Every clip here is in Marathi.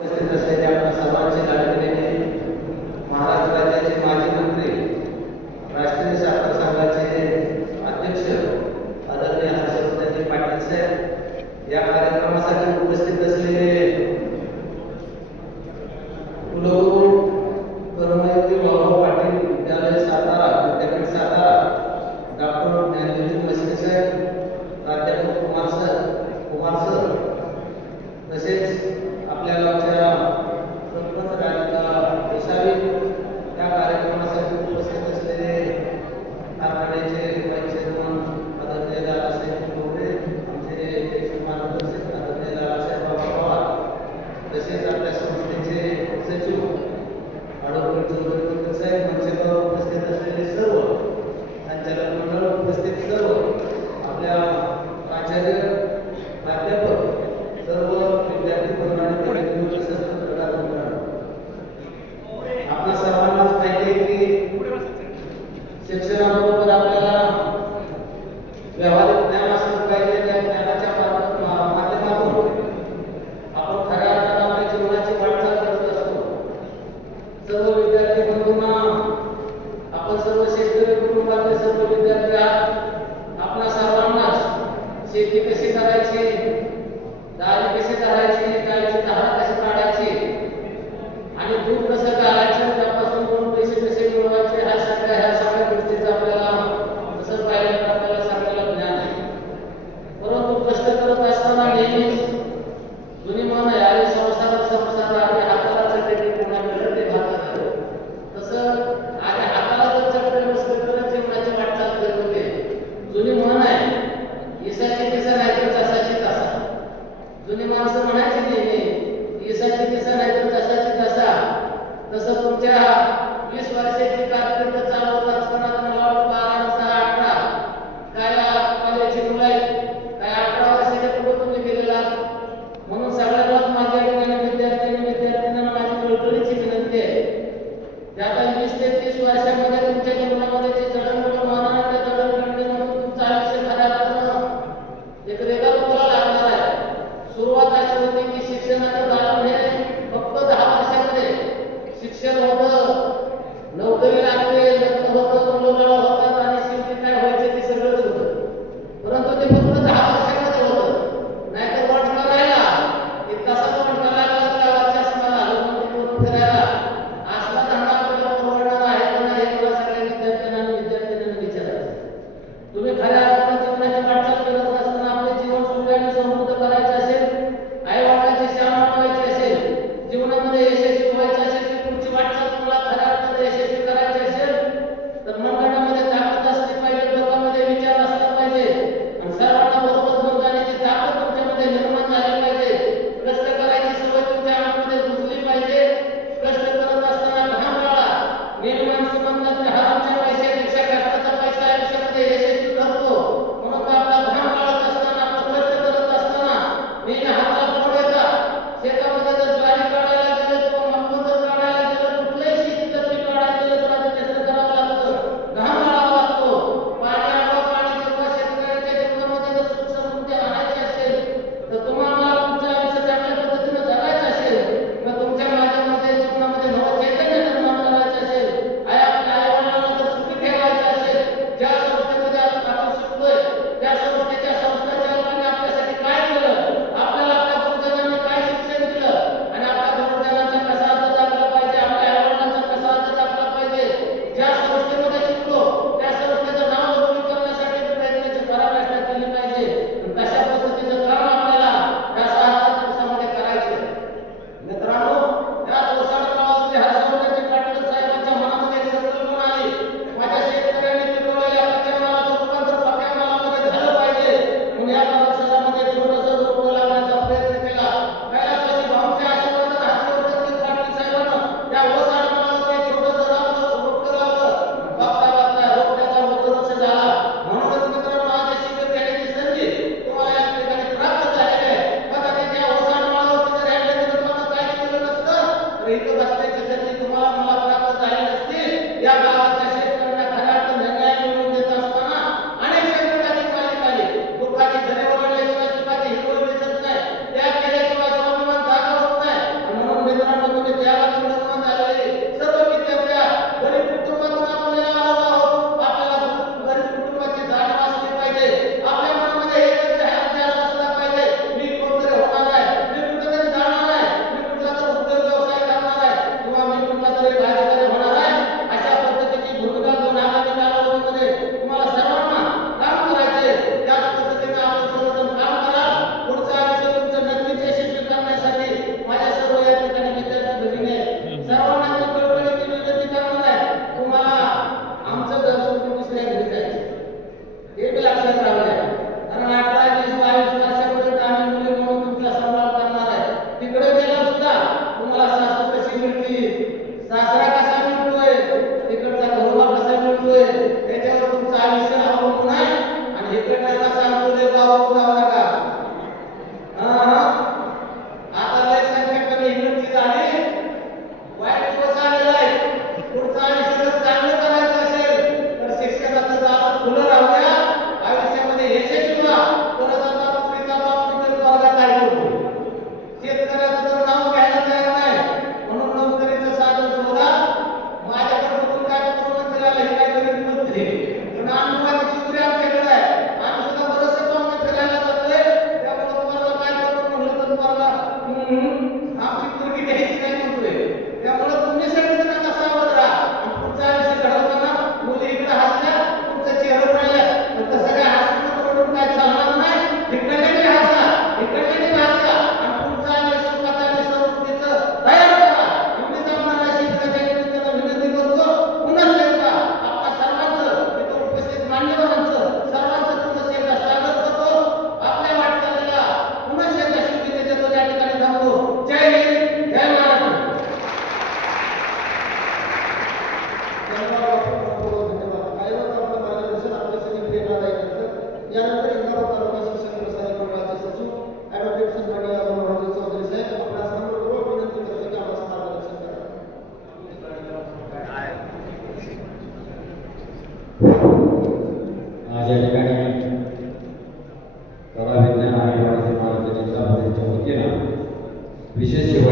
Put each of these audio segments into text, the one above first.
उपस्थित असलेले आपल्या सर्वांचे लाडके नेते, महाराष्ट्र राज्याचे माजी मंत्री, राष्ट्रीय साखर संघाचे अध्यक्ष आदरणीय हर्षवर्धनजी पाटील साहेब, या कार्यक्रमासाठी उपस्थित असलेले कुलगुरू कर्मयोगी भाऊराव पाटील विद्यालय सातारा, विद्यापीठ सातारा, डॉक्टर ज्ञानदेवजी मस्के साहेब, प्राध्यापक कुमार सर, तसेच आपल्या गावच्या सरपंच राधिका देसाई, या कार्यक्रमासाठी उपस्थित असलेले कारखान्याचे व्हाईस चेअरमन आदरणीय दादासाहेब टोपे, आमचे ज्येष्ठ मार्गदर्शक आदरणीय दादासाहेब पवार, तसेच आपल्या संस्थेचे सचिव ॲडव्होकेट चौधरी साहेब, मंचावर उपस्थित असलेले सर्व संचालक मंडळ, उपस्थित सर्व आपल्या प्राचार्य, प्राध्यापक, सर्व विद्यार्थी बंधू आणि आपल्या सर्वांनाच माहिती आहे की शिक्षणाबरोबर आपल्याला व्यावहारिक ज्ञान असलं पाहिजे. त्या ज्ञानाच्या माध्यमातून आपण खऱ्या अर्थाने आपल्या जीवनाची वाटचाल करत असतो. सर्व विद्यार्थी बंधूंना, आपण सर्व शेतकरी कुटुंबातले सर्व विद्यार्थी आहात. आपल्या सर्वांनाच शेती कशी करायची, डाळी कशी करायची, डाळीची धारा कशी काढायची आणि दूध कसं काढायचं, त्यापासून दोन पैसे कसे मिळवायचे, ह्या सगळ्या गोष्टीचं आपल्याला कसं पाहिलं आपल्याला सगळ्याला ज्ञान आहे. परंतु कष्ट करत असताना नेहमीच जुनी म्हण आहे, अरे संसार आणि हाताला चटके पुन्हा मिळत ते भातात. तसं अरे हाताला जर चटके नसले तर जीवनाची वाटचाल करत होते. जुनी म्हण आहे, इसाची किसा नाही तर तसाची तसा. जुनी माणसं म्हणायची नेहमी, इसाची किसा नाही तर तसाची तसा. तसं तुमच्या 20 वर्षाची कारकीर्द चालवत असताना मला वाटतं 12, 6, 18 काय कॉलेजची मुलं आहेत, काय 18 वर्षाच्या पुढे तुम्ही गेलेला. म्हणून सगळ्यांनाच माझ्या ठिकाणी विद्यार्थ्यांना माझी कळकळीची विनंती आहे की आता 20 ते 30 वर्षामध्ये तुमच्या जीवनामध्ये जे जडणघडण होणार आहे, त्या जडणघडणीमधून तुमचं आयुष्य खऱ्या अर्थानं एक वेगळा तुला लागणार आहे. सुरुवात अशी होती की शिक्षणाचं दालन हे फक्त 10 वर्षामध्ये शिक्षण होतं, नोकरी लागते, लग्न होतं, मुलं होतात आणि शेवटी काय व्हायचं ते सगळंच होतं. परंतु ते फक्त 10 वर्षामध्ये होतं. नाहीतर वाटका राहिला की तसाच वाटका लागला गावाच्या समाला करून फिरायला असला धंदा आपल्याला परवडणार आहे का नाही, हे मला सगळ्या विद्यार्थ्यांना आणि विद्यार्थिनींना विचारायचं. तुम्ही खऱ्या अर्थाने जीवनाची वाटचाल करत असताना आपले जीवन सुखाने समृद्ध करायचे असेल, आई वडिलांची सेवा करायची असेल, जीवनामध्ये यशस्वी व्हायचे असेल, की पुढची वाटचाल तुम्हाला खऱ्या अर्थाने यशस्वी करायची असेल तर मनगटामध्ये ताकद असली पाहिजे, लोकांमध्ये विचार असला पाहिजे, आणि सर्वांना बरोबर घेऊन जाण्याची ताकद तुमच्यामध्ये निर्माण झाली पाहिजे. कष्ट करायची सवय तुमच्या अंगामध्ये रुजली पाहिजे. कष्ट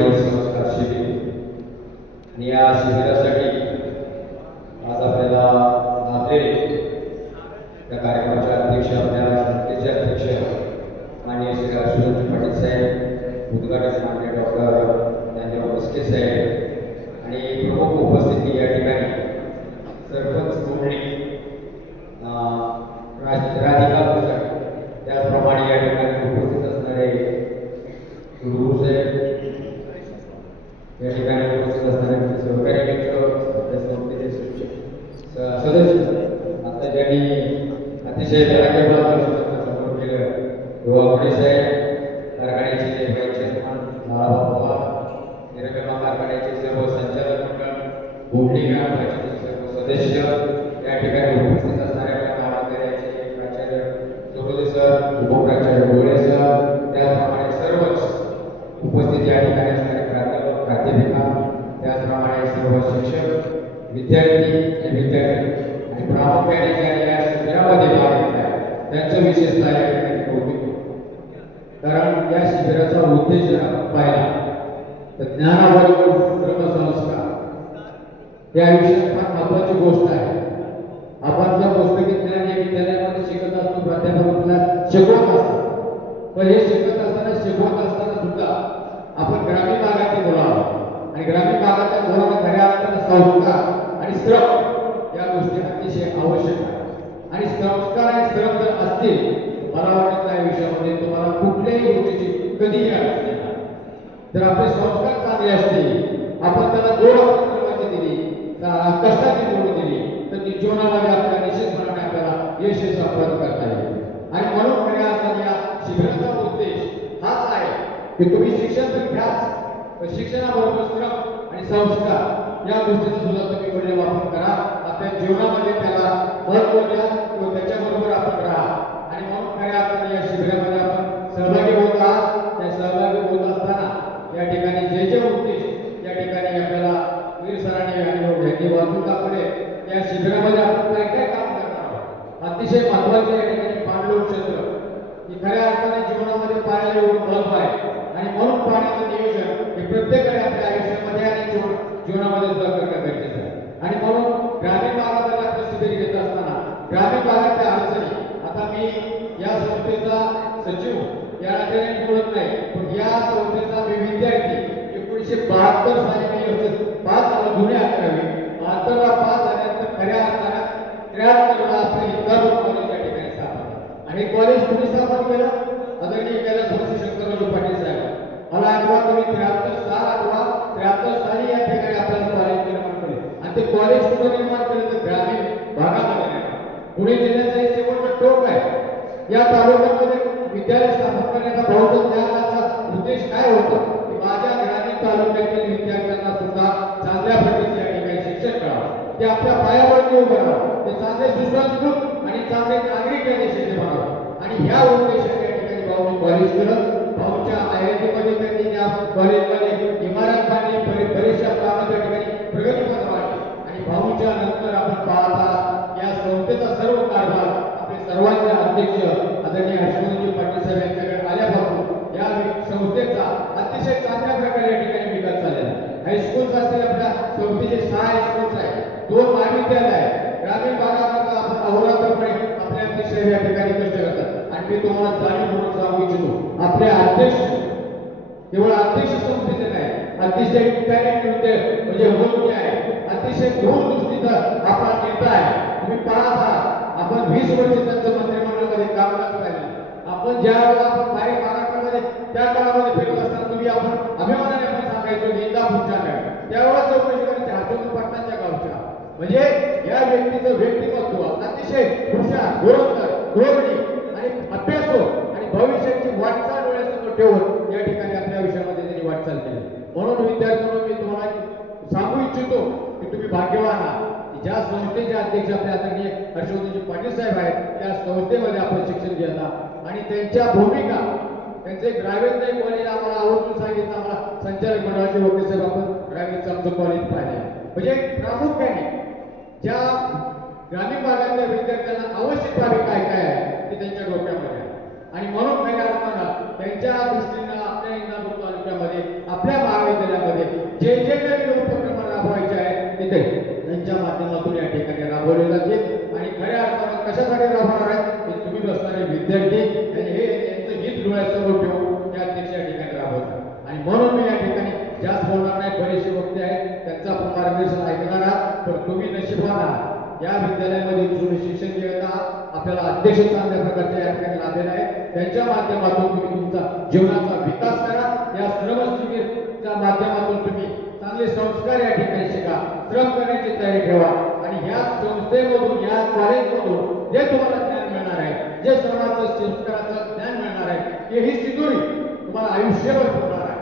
जीवन संस्कार शिबिर आणि या शिबिरासाठी आज आपल्याला लाभलेले त्या कार्यक्रमाचे अध्यक्ष आपल्या संस्थेचे अध्यक्ष माननीय श्री हर्षवर्धन पाटील साहेब, उद्घाटक माननीय डॉक्टर ज्ञानदेव बस्के साहेब आणि प्रमुख उपस्थिती या ठिकाणी सरपंच कोंडणी राधिका पुस्तक, त्याचप्रमाणे या ठिकाणी उपस्थित असणारे गुरु साहेब, या ठिकाणी उपस्थित असणारे सहकारी मित्र, आपल्या संस्थेचे सदस्य, आता ज्यांनी अतिशय दराकेबाज समोर केलं गोवाकडे साहेब, कारखान्याचे व्हाईस चेअरमन नारायण पवार, निरकमा कारखान्याचे सर्व संचालक मंडळ, बोबडी ग्रामपंचायतीचे सर्व सदस्य, या ठिकाणी उपस्थित असणाऱ्या महाविद्यालयाचे प्राचार्य जोरोदे सर, उपप्राचार्य गोळे सर, त्याचप्रमाणे सर्वच उपस्थित या ठिकाणी असणारे प्राध्यापक, प्राध्यापिका, त्याचप्रमाणे सर्व शिक्षक, विद्यार्थी आणि विद्यार्थी आणि प्रामुख्याने ज्यांनी या शिबिरामध्ये भाग घेतला त्यांचं विशेषतः या ठिकाणी कौतुक आहे. कारण या शिबिराचा उद्देश जर आपण पाहिला तर ज्ञानाबरोबर श्रमसंस्कार हे आयुष्यात फार महत्वाची गोष्ट आहे. आपण जर पुस्तकी ज्ञान हे विद्यालयामध्ये शिकत असतो, प्राध्यापक आपल्याला शिकवत असतात, पण हे शिकत असताना सुद्धा आपण ग्रामीण भागातील बोलावं आणि ग्रामीण भागाच्या मुलांना खऱ्या अर्थाने संस्कार आणि श्रम या गोष्टी अतिशय आवश्यक आहेत. आणि संस्कार आणि श्रम जर असतील, मला वाटतं या विषयामध्ये तुम्हाला कुठल्याही गोष्टीची कधीही अडचण नाही. जर आपले संस्कार चांगले असतील, आपण त्याला जोड श्रमाची दिली, कष्टाची जोड दिली, तर ती जीवनामध्ये आपल्याला निश्चितपणे आपल्याला यश संपादन करता येईल. आणि म्हणून खऱ्या अर्थाने या शिबिराचा उद्देश हाच आहे की तुम्ही शिक्षण तर घ्याच, पण शिक्षणाबरोबर श्रम आणि संस्कार या गोष्टीचा सुद्धा तुम्ही मूल्यमापन करा, आपल्या जीवनामध्ये त्याला महत्त्व द्या किंवा त्याच्याबरोबर आपण राहा. आणि म्हणून खऱ्या अर्थाने या शिबिरामध्ये आपण सहभागी होत आहात. त्या सहभागी होत असताना या ठिकाणी जे उद्देश या ठिकाणी आपल्याला वीर सरांनी यांनी वाचून दाखवले, त्या शिबिरामध्ये आपण काय काय काम करणार आहोत. अतिशय महत्त्वाचे या ठिकाणी पाणलोट क्षेत्र ही खऱ्या अर्थाने जीवनामध्ये पाण्याला एवढं महत्त्व आहे. आणि म्हणून पाण्याचं नियोजन हे प्रत्येकाने आपल्या आयुष्यामध्ये आणि जीवनामध्ये सुद्धा करणं गरजेचं आहे. आणि म्हणून ग्रामीण भागामध्ये आपण शिबिर घेत असताना ग्रामीण भागातल्या अडचणी, आता मी या संस्थेचा सचिव या नात्याने बोलत नाही, पण या संस्थेचा मी विद्यार्थी 1972 साली मी पास झालो, जुन्या 11वी 72ला पास झाल्यानंतर खऱ्या अर्थाने 73ला आपले इंदापूर कॉलेज या ठिकाणी स्थापन. आणि कॉलेज कुणी स्थापन केलं? आदरणीय कैलास शंकरराव पाटील साहेब. मला आठवा, तुम्ही 73 साल आठवा, 73 साली या ठिकाणी आपल्याला कॉलेज निर्माण केले. आणि ते कॉलेज कुठं निर्माण केलं तर ग्रामीण भागामध्ये निर्माण. पुणे जिल्ह्याचं हे शेवटचं टोक आहे. या तालुक्यामध्ये विद्यालय स्थापन करण्याचा बहुतेक त्याचा उद्देश काय होता की माझ्या ग्रामीण तालुक्यातील विद्यार्थ्यांना सुद्धा चांगल्या पद्धतीने या ठिकाणी शिक्षण करावं, ते आपल्या पायावरती उभं राहावं, ते चांगले सुसंस्कृत आणि चांगले नागरिक या देशाचे बनावं. आणि ह्या उद्देशाने या ठिकाणी भाऊनी कॉलेज केलं. भाऊच्या आयआयटीमध्ये त्यांनी त्या कॉलेजमध्ये इमारत बांधली, बरेचशा कामात या ठिकाणी प्रगती पण वाढली. आणि भाऊच्या नंतर आपण पाहता या संस्थेचा सर्व कारभार आपले सर्वांचे अध्यक्ष आदरणीय हर्षवर्धन पाटील साहेब यांच्याकडे आल्यापासून या संस्थेचा अतिशय चांगल्या प्रकारे या ठिकाणी विकास झालेला आहे. हायस्कूल्स असतील, आपल्या संस्थेचे 6 हायस्कूल्स आहेत, 2 महाविद्यालय आहेत. ग्रामीण भागामध्ये आपण अहोरात्रपणे आपल्या अध्यक्ष या ठिकाणी कष्ट करतात. आणि मी तुम्हाला जाणीवपूर्वक सांगू इच्छितो, आपले अध्यक्ष केवळ अध्यक्ष संस्थेचे नाही, अतिशय टॅलेंट म्हणजे योग्य आहे, अतिशय दूरदृष्टीचा आपला नेता आहे. तुम्ही पाहता आपण 20 वर्ष त्यांचं मंत्रिमंडळामध्ये कामकाज पाहिलं. आपण ज्या वेळेला आपण बाहेर महाराष्ट्रामध्ये त्या काळामध्ये फिरत असताना तुम्ही आपण अभिमानाने आपण सांगायचो इंदापूरच्या गावी, त्यावेळेस चौकशी करायची हर्षवर्धन पाटलांच्या गावच्या. म्हणजे या व्यक्तीचं व्यक्तिमत्व अतिशय हुशार, धोरणकर, धोरणी आणि अभ्यासू आणि भविष्याची वाटचाल डोळ्यासमोर ठेवून या ठिकाणी आपल्या आयुष्यामध्ये त्यांनी वाटचाल केली. म्हणून विद्यार्थ्यांनो मी तुम्हाला सांगू इच्छितो की तुम्ही भाग्यवान आहात. ज्या संस्थेचे अध्यक्ष आपल्या आदरणीय हर्षवर्धनजी पाटील साहेब आहेत, त्या संस्थेमध्ये आपण शिक्षण घेता. आणि त्यांच्या भूमिका, त्यांचे ग्रामीण कॉलेज आम्हाला आवर्जून सांगितलं, आम्हाला संचालक मंडळाचे वकील साहेब आपण ग्रामीणचं आमचं कॉलेज पाहिले. म्हणजे प्रामुख्याने ज्या ग्रामीण भागातल्या विद्यार्थ्यांना आवश्यक बाबी काय काय आहे ते त्यांच्या डोक्यामध्ये आहे. आणि म्हणून खऱ्या अर्थानं त्यांच्या दृष्टीनं आपल्या इंदापूर तालुक्यामध्ये आपल्या महाविद्यालयात विद्यार्थी हे यांचं हित डोळ्यासमोर ठेवून हे अध्यक्ष या ठिकाणी राबवतात आणि म्हणून मी या ठिकाणी जास्त बोलणार नाही. बरेचसे वक्ते आहेत त्यांचा आपण मार्गदर्शन ऐकणार आहात, पण तुम्ही नशिबवान आहात. या विद्यालयामध्ये तुम्ही शिक्षण घेत आहात, आपल्याला अध्यक्ष चांगल्या प्रकारचे या ठिकाणी लाभलेले आहेत. त्यांच्या माध्यमातून तुम्ही तुमचा जीवनाचा विकास करा. या श्रमशिबिरच्या माध्यमातून तुम्ही चांगले संस्कार या ठिकाणी शिका, श्रम करण्याची तयारी ठेवा आणि या संस्थेमधून या कॉलेजमधून जे तुम्हाला ज्ञान मिळणार आहे, जे श्रमाचं संस्काराचं ज्ञान मिळणार आहे, ही शिदोरी तुम्हाला आयुष्यभर होणार आहे.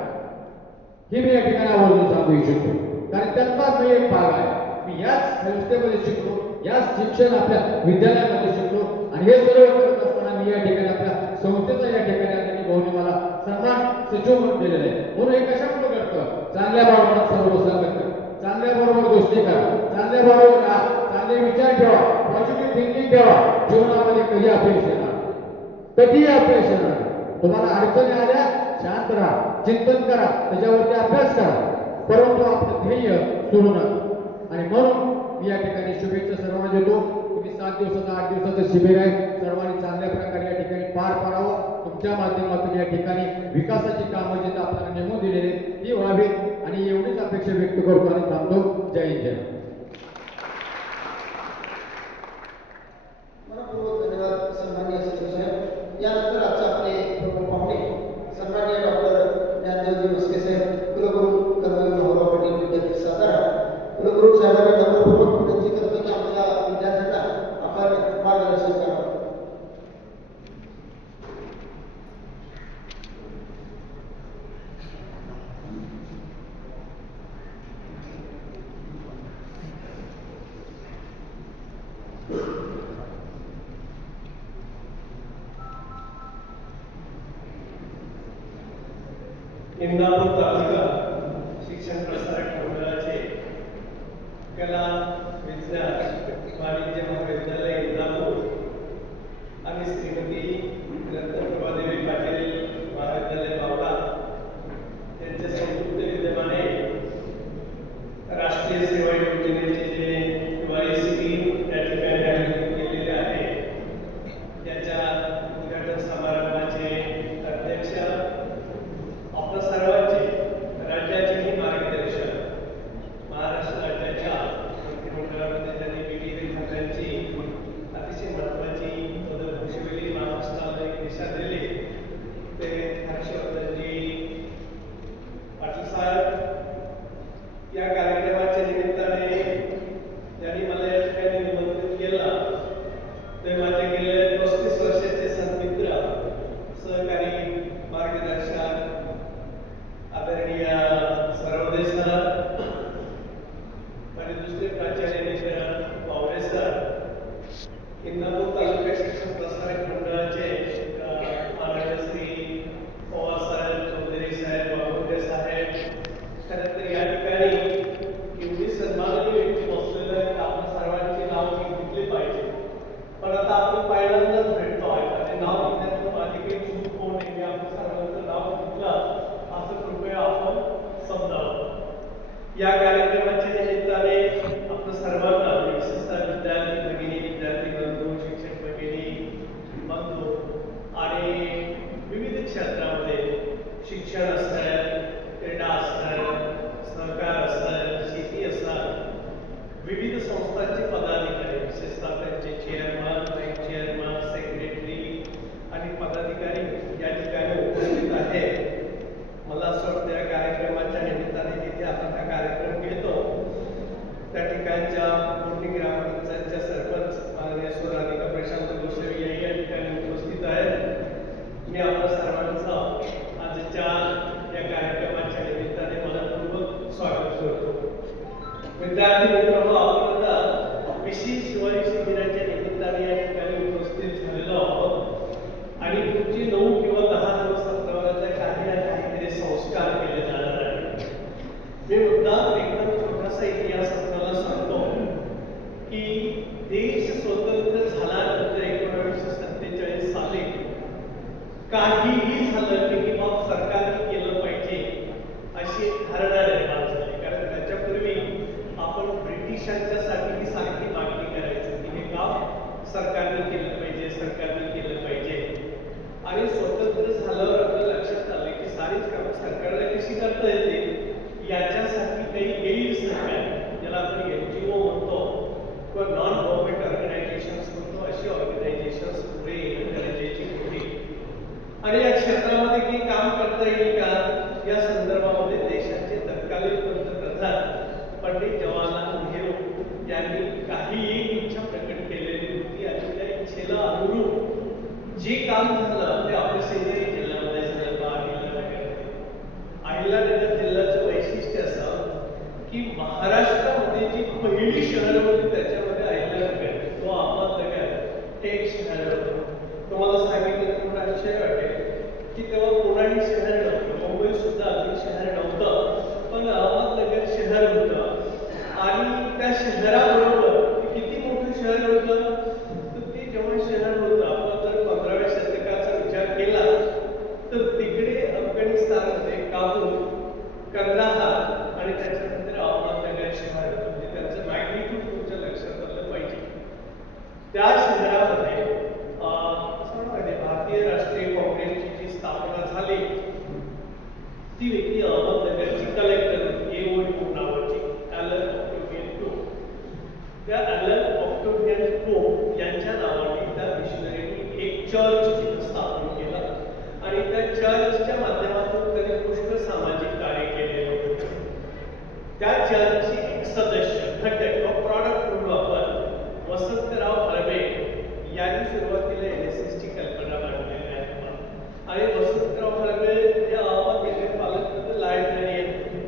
हे मी या ठिकाणी आवर्जून सांगू इच्छितो, कारण त्यातला मी एक भाग आहे. मी याच संस्थेमध्ये शिकलो, याच शिक्षण आपल्या विद्यालयामध्ये शिकलो आणि हे सर्व करत असताना मी या ठिकाणी आपल्या संस्थेचा या ठिकाणी आलेली भाऊने मला सन्मान सचिव म्हणून दिलेला आहे. म्हणून हे कशामुळे घडतं? चांगल्या बरोबर सर्व संगत करा, चांगल्या बरोबर गोष्टी करा, चांगल्या बरोबर राहा, चांगले विचार ठेवा, पॉझिटिव्ह थिंकिंग ठेवा. जीवनामध्ये कधी अपयश येणार, कधी अपयश येणार. तुम्हाला अडचणी आल्या, शांत राहा, चिंतन करा, त्याच्यावरती अभ्यास करा, परंतु आपलं ध्येय सोडू नका. आणि म्हणून मी या ठिकाणी शुभेच्छा सर्वांना देतो. तुम्ही 7 दिवसाचं 8 दिवसाचं शिबिर आहे, सर्वांनी चांगल्या प्रकारे या ठिकाणी पार पाडावं. तुमच्या माध्यमातून या ठिकाणी विकासाची कामं जिथं आपल्याला नेमून दिलेले ती व्हावीत आणि एवढीच अपेक्षा व्यक्त करतो आणि थांबतो. जय हिंद, जय. मनपूर्वक धन्यवाद सन्माननीय सचिव साहेब. यानंतर आजचे आपले प्रमुख पाहुणे सन्माननीय डॉक्टर ज्ञानदेवजी मस्के साहेब, कुलगुरू कर्मवीर भाऊराव पाटील विद्यापीठ सातारा. कुलगुरू साहेबांनी मनपूर्वक विनंती करतो की आमच्या विद्यार्थ्यांना आपण मार्गदर्शन करावं. इंदापूर तालुका शिक्षण प्रसारक मंडळाचे कला विज्ञान वाणिज्य महाविद्यालय इंदापूर आणि श्रीमती रत्नप्रभादेवी पाटील महाविद्यालय बावडा यांच्या संयुक्त विद्यमाने राष्ट्रीय सेवा योजनेचे जे QICP या ठिकाणी आयोजित केलेले आहे, त्याच्या उद्घाटन समारंभाचे अध्यक्ष, आपल्या सर्वांचे राज्याचेही मार्गदर्शक, महाराष्ट्र राज्याच्या मंत्रिमंडळामध्ये त्यांनी विविध खात्यांची अतिशय महत्त्वाची पदं भूषविली, महाराष्ट्राला एक दिशा दिली, ते हर्षवर्धनजी पाटील साहेब. या कार्यक्रमाच्या निमित्ताने त्यांनी मला या ठिकाणी निमंत्रित केलं. ते माझे गेले 35 वर्षाचे सन्मित्र, सहकारी, मार्गदर्शक आदरणीय सरवदे सर आणि दुसरे प्राचार्य मित्र बावडे सर, इंदापूर तालुका शिक्षण प्रसारक मंडळाचे माननीय श्री पवार साहेब, चौधरी साहेब, बाबुंडे साहेब. खरं तर या ठिकाणी एवढी सन्माननीय व्यक्ती बसलेलं आहे, आपण सर्वांची नाव घेतली पाहिजे, पण आता आपण पहिल्यांदाच भेटतो आहे आणि नाव घेण्यातून माझी काही चूक होऊ नये, आपण सर्वांचं नाव घेतलं असं कृपया आपण समजावं. या कार्यक्रमाच्या निमित्ताने आपण सर्वांना, विशेषतः विद्यार्थी भगिनी, विद्यार्थी बंधू, शिक्षक भगिनी बंधू आणि विविध क्षेत्रामध्ये शिक्षण असेल, क्रीडा असेल, सहकार असेल, शेती असेल, विविध संस्थांचे पदाधिकारी, विशेषतः त्यांचे चेअरमन, बँक चेअरमन, सेक्रेटरी आणि पदाधिकारी या ठिकाणी उपस्थित आहेत. मला असं वाटतं या कार्यक्रमाच्या निमित्ताने जिथे आपण हा कार्यक्रम घेतो त्या ठिकाणच्या पूर्णी ग्रामपंचायतच्या सरपंच माननीय सुराधिका प्रशांत गोसावी या ठिकाणी उपस्थित आहेत. मी आपल्या सर्वांचं आजच्या या कार्यक्रमाच्या निमित्ताने मनपूर्वक स्वागत करतो. विद्यार्थी मित्रांनो, आपण आता विशेष हिवाळी शिबिराच्या निमित्ताने या ठिकाणी उपस्थित झालेलो आहोत आणि पुढची 9 किंवा 10 दिवस सत्रामध्ये काही ना काहीतरी संस्कार केले जाणार आहे. मी मुद्दाम एकदम छोटासा इतिहास आपल्याला सांगतो की देश स्वतंत्र झाल्यानंतर 1947 साली काहीही झालं की मग सरकारने केलं पाहिजे अशी धारणा निर्माण झाली. कारण त्याच्यापूर्वी आपण ब्रिटिशांच्या साठी ही सारखी मागणी करायची की हे काम सरकारने केलं पाहिजे, सरकारने केलं पाहिजे. पंडित जवाहरलाल नेहरू यांनी काही एक इच्छा प्रकट केलेली होती आणि त्या इच्छेला अनुरूप जे काम झालं ते आपल्या शेजारी जिल्ह्यामध्ये झालं अहिल्यानगर जिल्ह्याचं वैशिष्ट्य असं की महाराष्ट्रामध्ये जी पहिली शहर होती त्याच्यामध्ये अहिल्यानगर तो अहमदनगर हे एक शहर होतं. तुम्हाला सांगितलं तुम्हाला आश्चर्य वाटेल की तेव्हा पुणे शहर नव्हतं, मुंबई सुद्धा अजून शहर नव्हतं, पण अहमदनगर शहर होतं. आणि त्या शहराबरोबर किती मोठं शहर होतं तर ते जेव्हा शहर होतं आपण जर 15व्या शतकाचा विचार केला तर तिकडे अफगाणिस्तानमध्ये काबूल, कंदाहार आणि त्याच्यानंतर अहमदनगर शहर होतं. म्हणजे त्यांचं मॅग्निट्यूड तुमच्या लक्षात आलं पाहिजे. त्या शहरामध्ये भारतीय राष्ट्रीय काँग्रेसची जी स्थापना झाली ती व्यक्ती अहमदनगरची कलेक्टर होती, AOU नावाची, ॲलन ऑक्टोवियन टोप. त्या ॲलन ऑक्टोवियन टोप यांच्या नावाने त्या मिशनरीने एक चर्च स्थापन केला आणि त्या चर्चच्या माध्यमातून त्यांनी पुष्कळ सामाजिक कार्य केलेले होते. त्या चर्चचे एक सदस्य घटक प्रॉडक्ट म्हणून आपण वसंतराव हरबे यांनी सुरुवातीला NSS ची कल्पना मांडलेली आहे. आणि वसंतराव हरबे हे अहमदनगर पालकमंत्री लायब्ररीयन होते,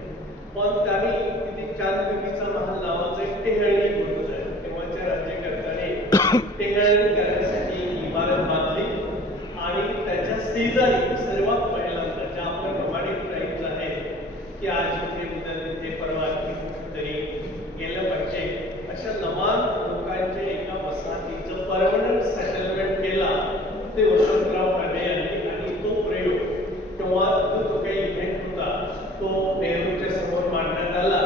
पण त्यांनी तिथे चांदबिबीचा महाल नावाचं एक टेहळणी बुरुज आहे तेव्हाच्या राज्यकर्त्याने टेहळणी करण्यासाठी इमारत बांधली आणि त्याच्या शेजारी सर्वात पहिल्यांदा ज्या आपल्या प्रमाणित प्राईज आहे की आज इथे उद्या तिथे परवा तरी गेलं पाहिजे अशा लहान लोकांच्या एका वसाहतीचं परमनंट सेटलमेंट केला ते वसंतराव हरबे यांनी. आणि तो प्रयोग तेव्हा जो काही इव्हेंट होता तो नेहरूच्या समोर मांडण्यात आला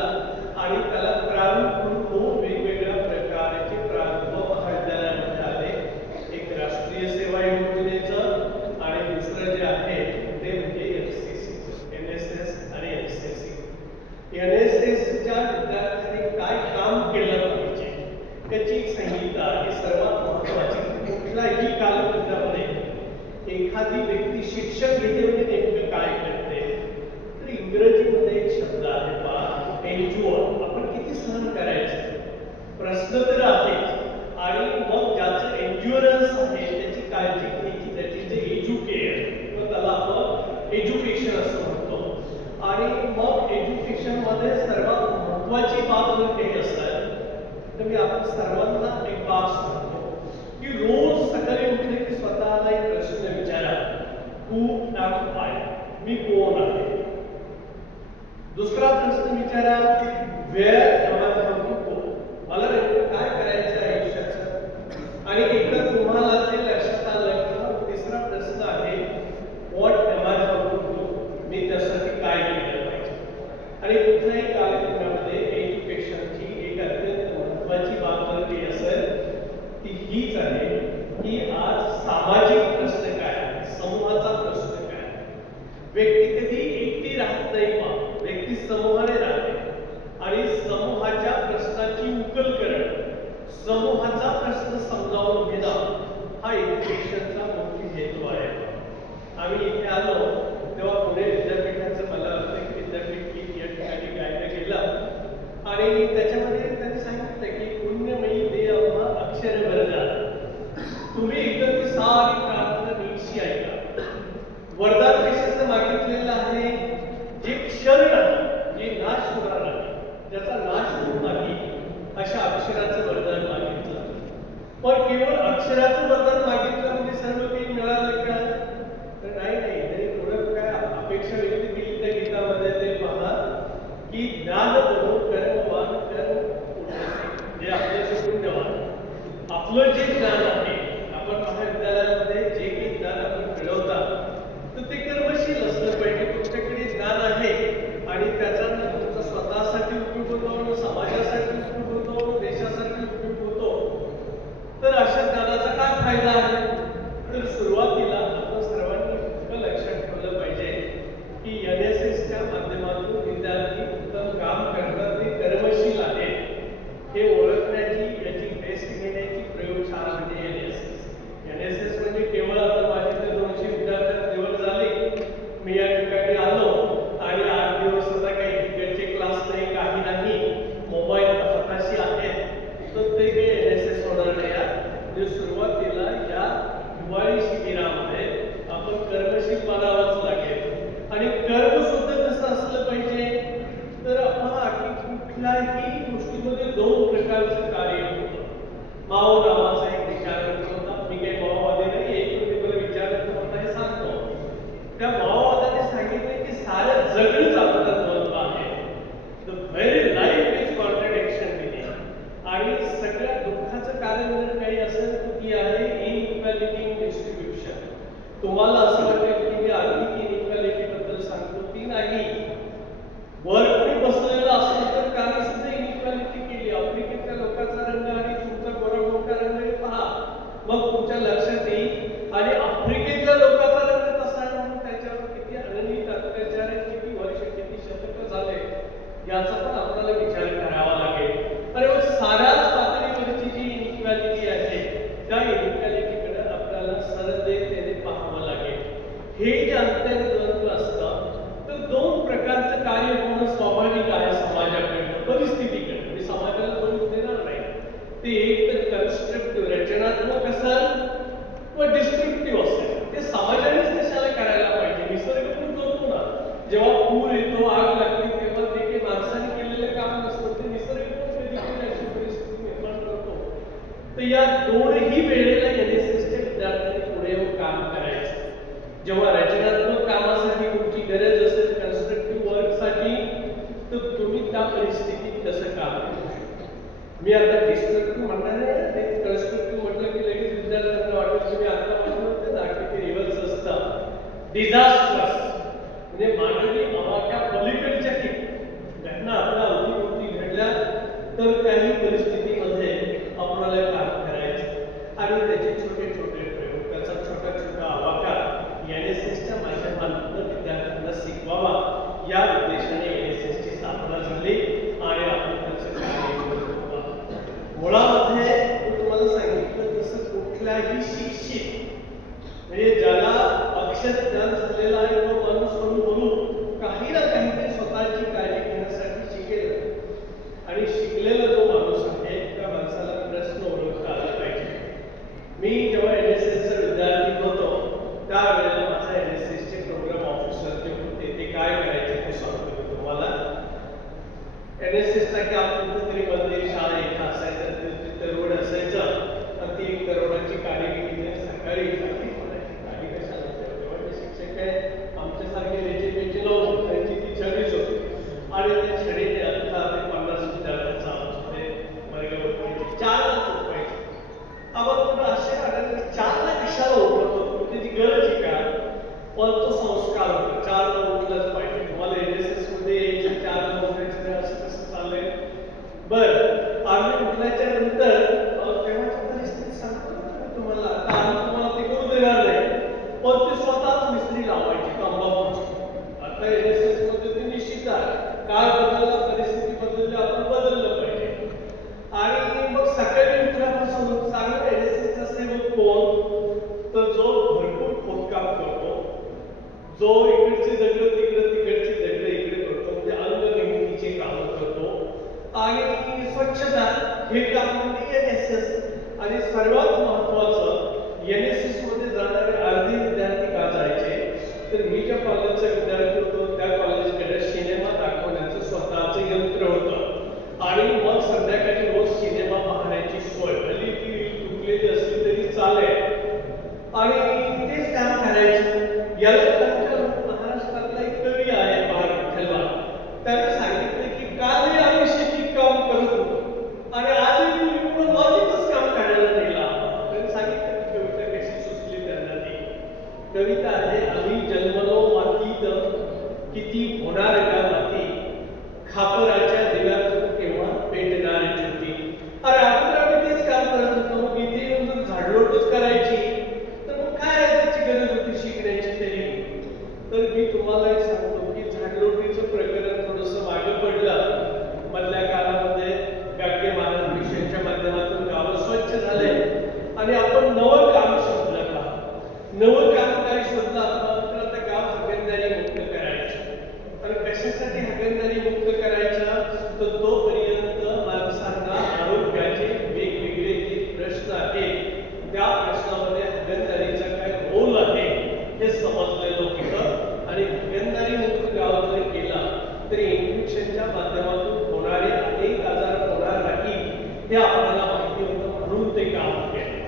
आणि त्याला प्रारूप म्हणून 2 वेगवेगळ्या प्रकारचे प्रारूप महाविद्यालयामध्ये आले. एक राष्ट्रीय सेवा योजनेचं आणि दुसरं जे आहे ते म्हणजे NSS आणि NCC. NSSच्या विद्यार्थ्यांनी काय काम केलं पाहिजे त्याची एक संहिता ही सर्वात महत्वाची. कुठल्याही कालखंडामध्ये एखादी व्यक्ती शिक्षण घेते म्हणजे नेमकं काय करते तर इंग्रजीमध्ये एक शब्द आहे पहा, एन्ज्युअर. आपण किती सहन करायचं प्रश्न तर आहे आणि मग ज्याचं एन्ज्युरन्स आहे त्याची काळजी घ्यायची, त्याची जे एज्युकेअर किंवा त्याला आपण एज्युकेशन असं म्हणतो. आणि मग एज्युकेशनमध्ये सर्वात महत्वाची बाब जर काही असेल तर मी आपण सर्वांना एक बाब सांगतो की रोज सकाळी उठले की स्वतःला एक प्रश्न विचारा, हू ॲम आय, मी कोण आहे. दुसरा प्रश्न विचारा, वेअर एम आय फ्रॉम, मला नेमकं काय करायचं आहे आयुष्याचं. आणि एकदा तुम्हाला ते लक्षात आलं की तिसरा प्रश्न आहे, व्हॉट एम आय फ्रॉम, मी त्यासाठी काय केलं पाहिजे. आणि कुठल्याही कालखंडामध्ये एज्युकेशनची एक अत्यंत महत्वाची बाब जर ती असेल ती हीच आहे की आज सामाजिक प्रश्न काय आहे, समूहाचा प्रश्न काय आहे. व्यक्ती कधी एकटी राहत नाही, मग व्यक्ती समूहाने राहते आणि समूहाच्या प्रश्नाची उकल करणं, समूहाचा प्रश्न समजावून घेणं हा एज्युकेशनचा मुख्य हेतू आहे. आम्ही इथे आलो तेव्हा पुणे विद्यापीठाचं मला एक विद्यापीठ या ठिकाणी गायला गेलं आणि त्याच्यामध्ये त्यांनी सांगितलं की पुण्यमयी देव अक्षर वरदान. तुम्ही एकदा ती सारी प्रार्थना नीटशी ऐका. वरदान कशाचं मागितलेलं आहे, जे क्षर नाही, जे नाश होणार नाही, ज्याचा नाश होत नाही अशा अक्षराचं वरदान मागितलं. पण केवळ अक्षराचं वरदान मागितलं म्हणजे सर्व काही मिळालं का तर नाही. तरी थोडं काय अपेक्षा व्यक्त केली त्या गीतामध्ये ते पहा की ज्ञान बनो कर्मवान कर्म जे आपल्याचे पुण्यवान. आपलं जे ज्ञान आहे, आपण महाविद्यालयामध्ये जे काही ज्ञान आपण मिळवता तर ते कर्मशील असलं पाहिजे. तुमच्याकडे ज्ञान आहे आणि त्याचा तुमचा स्वतःसाठी उपयोग होतो, समाजासाठी उपयोग होतो, देशासाठी उपयोग होतो, तर अशा ज्ञानाचा काय फायदा तुम्हाला असं वाटेल की मी आर्थिक इनइक्वालिटीबद्दल सांगतो, ती नाही. वर कोणी बसलेलं असेल तर त्याने सुद्धा इनइक्वालिटी केली. आफ्रिकेतल्या लोकांचा रंग आणि तुमचा गोरा रंग हे पहा, मग तुमच्या लक्षात येईल. आणि आफ्रिकेतल्या लोकांचा रंग कसा आहे म्हणून त्याच्यावर किती अनन्वित अत्याचार आहे, किती वर्ष किती शतकं झाले याचा पण आपल्याला विचार करावा लागेल. आणि मग साऱ्याच पातळीवरची जी इनइक्वालिटी आहे त्या इनइक्वालिटीकडे आपल्याला सरळतेने पाहावं लागेल. हे जे अंतर्द्वंद्व असतं तर दोन प्रकारचं कार्य होणं स्वाभाविक आहे समाजाकडे, परिस्थितीकडे. मी समाजाला दोष देणार नाही. ते एक तर कन्स्ट्रक्टिव्ह रचनात्मक असेल किंवा डिस्ट्रक्टिव्ह असेल. ते समाजानेच कशाला करायला पाहिजे. निसर्ग पण करतो ना. जेव्हा पूर येतो, आग लागते, तेव्हा ते काही माणसाने केलेलं काम नसतं, ते निसर्ग पण कधी अशी परिस्थिती निर्माण करतो. तर या दोनही वेळेला एनएसएसच्या विद्यार्थ्यांनी पुढे येऊन काम करायचं. जेव्हा रचनात्मक कामासाठी तुमची गरज असेल, कन्स्ट्रक्टिव्ह वर्कसाठी, तर तुम्ही त्या परिस्थितीत कसं काम करू शकता. मी आता डिस्ट्रक्टिव्ह म्हणणार नाही, ते कन्स्ट्रक्टिव्ह म्हटलं की लगेच विद्यार्थ्यांना वाटतं की आता म्हणतो ना की ते रिव्हर्स असतं. डिझास्टर्स म्हणजे मानवी आवाक्या पलीकडच्या घटना आपल्या अवतीभोवती घडल्या तर काही परिस्थितीमध्ये आपल्याला काम करायचं आणि त्याचे छोटे छोटे प्रयोग, त्याचा छोटा छोटा आवाका एनएसएसच्या माध्यमातून विद्यार्थ्यांना शिकवावा या उद्देशाने एनएसएसची स्थापना झाली आणि आपण त्याचं कार्य करतो. मुळामध्ये मी तुम्हाला सांगितलं तसं कुठल्याही शिक्षित म्हणजे ज्याला अक्षरज्ञान झालेला आहे तो माणूस हळूहळू काही ना काहीतरी स्वतःची काळजी घेण्यासाठी शिकेल. आणि शिकलेला जो माणूस आहे त्या माणसाला प्रश्न ओळखता आला पाहिजे. मी जेव्हा एनएसएसचा विद्यार्थी होतो त्यावेळेला माझा एनएसएसचे प्रोग्राम ऑफिसर जे होते ते काय करायचे ते सांगतो मी तुम्हाला. एनएसएसचा की आपण कुठेतरी मंदिर शाळा इथं असायचं, तिथे रोड असायचं आणि ती 1 करोडाची गाडी घेतली सकाळी गाडी कशाला तेव्हा शिक्षक आहे आमच्यासारखे रेजिमेंटचे लोक त्यांची ती छडीच होती आणि त्या छडीने आता ते 50 विद्यार्थ्यांचा आमच्याकडे वर्गावर 4ला उठवायचे. आपण कुठं असे वाटत 4ला कशाला उठवतो, त्याची गरज आहे का? पण तो संस्कार होतो, 4ला उठलंच पाहिजे. तुम्हाला एनएसएस मध्ये 4ला उठायचं असं कसं चाललंय. बरं, आम्ही उठल्याच्या नंतर तेव्हाच्या परिस्थिती सांगतो तुम्हाला. आता आम्ही तुम्हाला ते करू देणार नाही, पण ते स्वतःच मिस्त्री लावायची तंबाखूची. आता एनएसएस मध्ये ते निश्चित आहे, काळ बदलला, परिस्थिती बदलली, आपण बदललं पाहिजे. आणि मग सकाळी उठल्यापासून चांगला एनएसएसचा सेवक कोण, तर जो भरपूर खोदकाम करतो, जो इकडचे दगड तिकडची दगड इकडे करतो, म्हणजे अंगमेहनतीचे काम करतो. आणि स्वच्छता हे काम म्हणजे एनएसएस. आणि सर्वात महत्वाचं एनएसएस मध्ये जाणारे अर्धे विद्यार्थी का जायचे, तर मी ज्या कॉलेजचा विद्यार्थी होतो त्या कॉलेजकडे सिनेमा दाखवण्याचं स्वतःचं यंत्र होतं आणि मग संध्याकाळी रोज सिनेमा पाहण्याची सोय. हल्ली ती तुटलेली असली तरी चालेल आणि तेच काम करायचं. याला महाराष्ट्रातला एक कवी आहे बाळ विठ्ठलवाड, त्याने सांगितलं की कालही आम्ही शेतीत काम करत होतो आणि आजही तुम्ही पुढे मातीतच काम करायला नेला. त्यांनी सांगितलं की कविता कशी सुचली त्यांना. ती कविता आहे, आम्ही जन्मलो मातीत किती होणार का माती, खापराच्या दिव्यातून केव्हा पेटणार ज्योती. अरे अगोदर आम्ही तेच काम करत होतो, मग इथे येऊन जर झाडलोटच करायची तर मग काय त्याची गरज होती शिकण्याची तरी. तर मी तुम्हाला एक सांगतो की झाडलोटीचं प्रकरण थोडंसं मागे पडलं. मधल्या काळामध्ये गाडगे महाराज मिशनच्या माध्यमातून गावं स्वच्छ झाले आणि आपण नवं काम शोधलं का. नवं काम काय शोधलं आपण, तर आता गाव हागणदारी मुक्त करायचं. आणि कशासाठी हागणदारी मुक्त करायचं, तर तोपर्यंत माणसांना आरोग्याचे वेगवेगळे जे प्रश्न आहेत त्या प्रश्नामध्ये हागणदारीचा काय रोल आहे हे समजलेलं होतं. आणि हागणदारी मुक्त गाव जर केला तरी इन्फेक्शनच्या माध्यमातून होणारे अनेक आजार होणार नाही हे आपल्याला माहिती होतं, म्हणून ते काम केलं.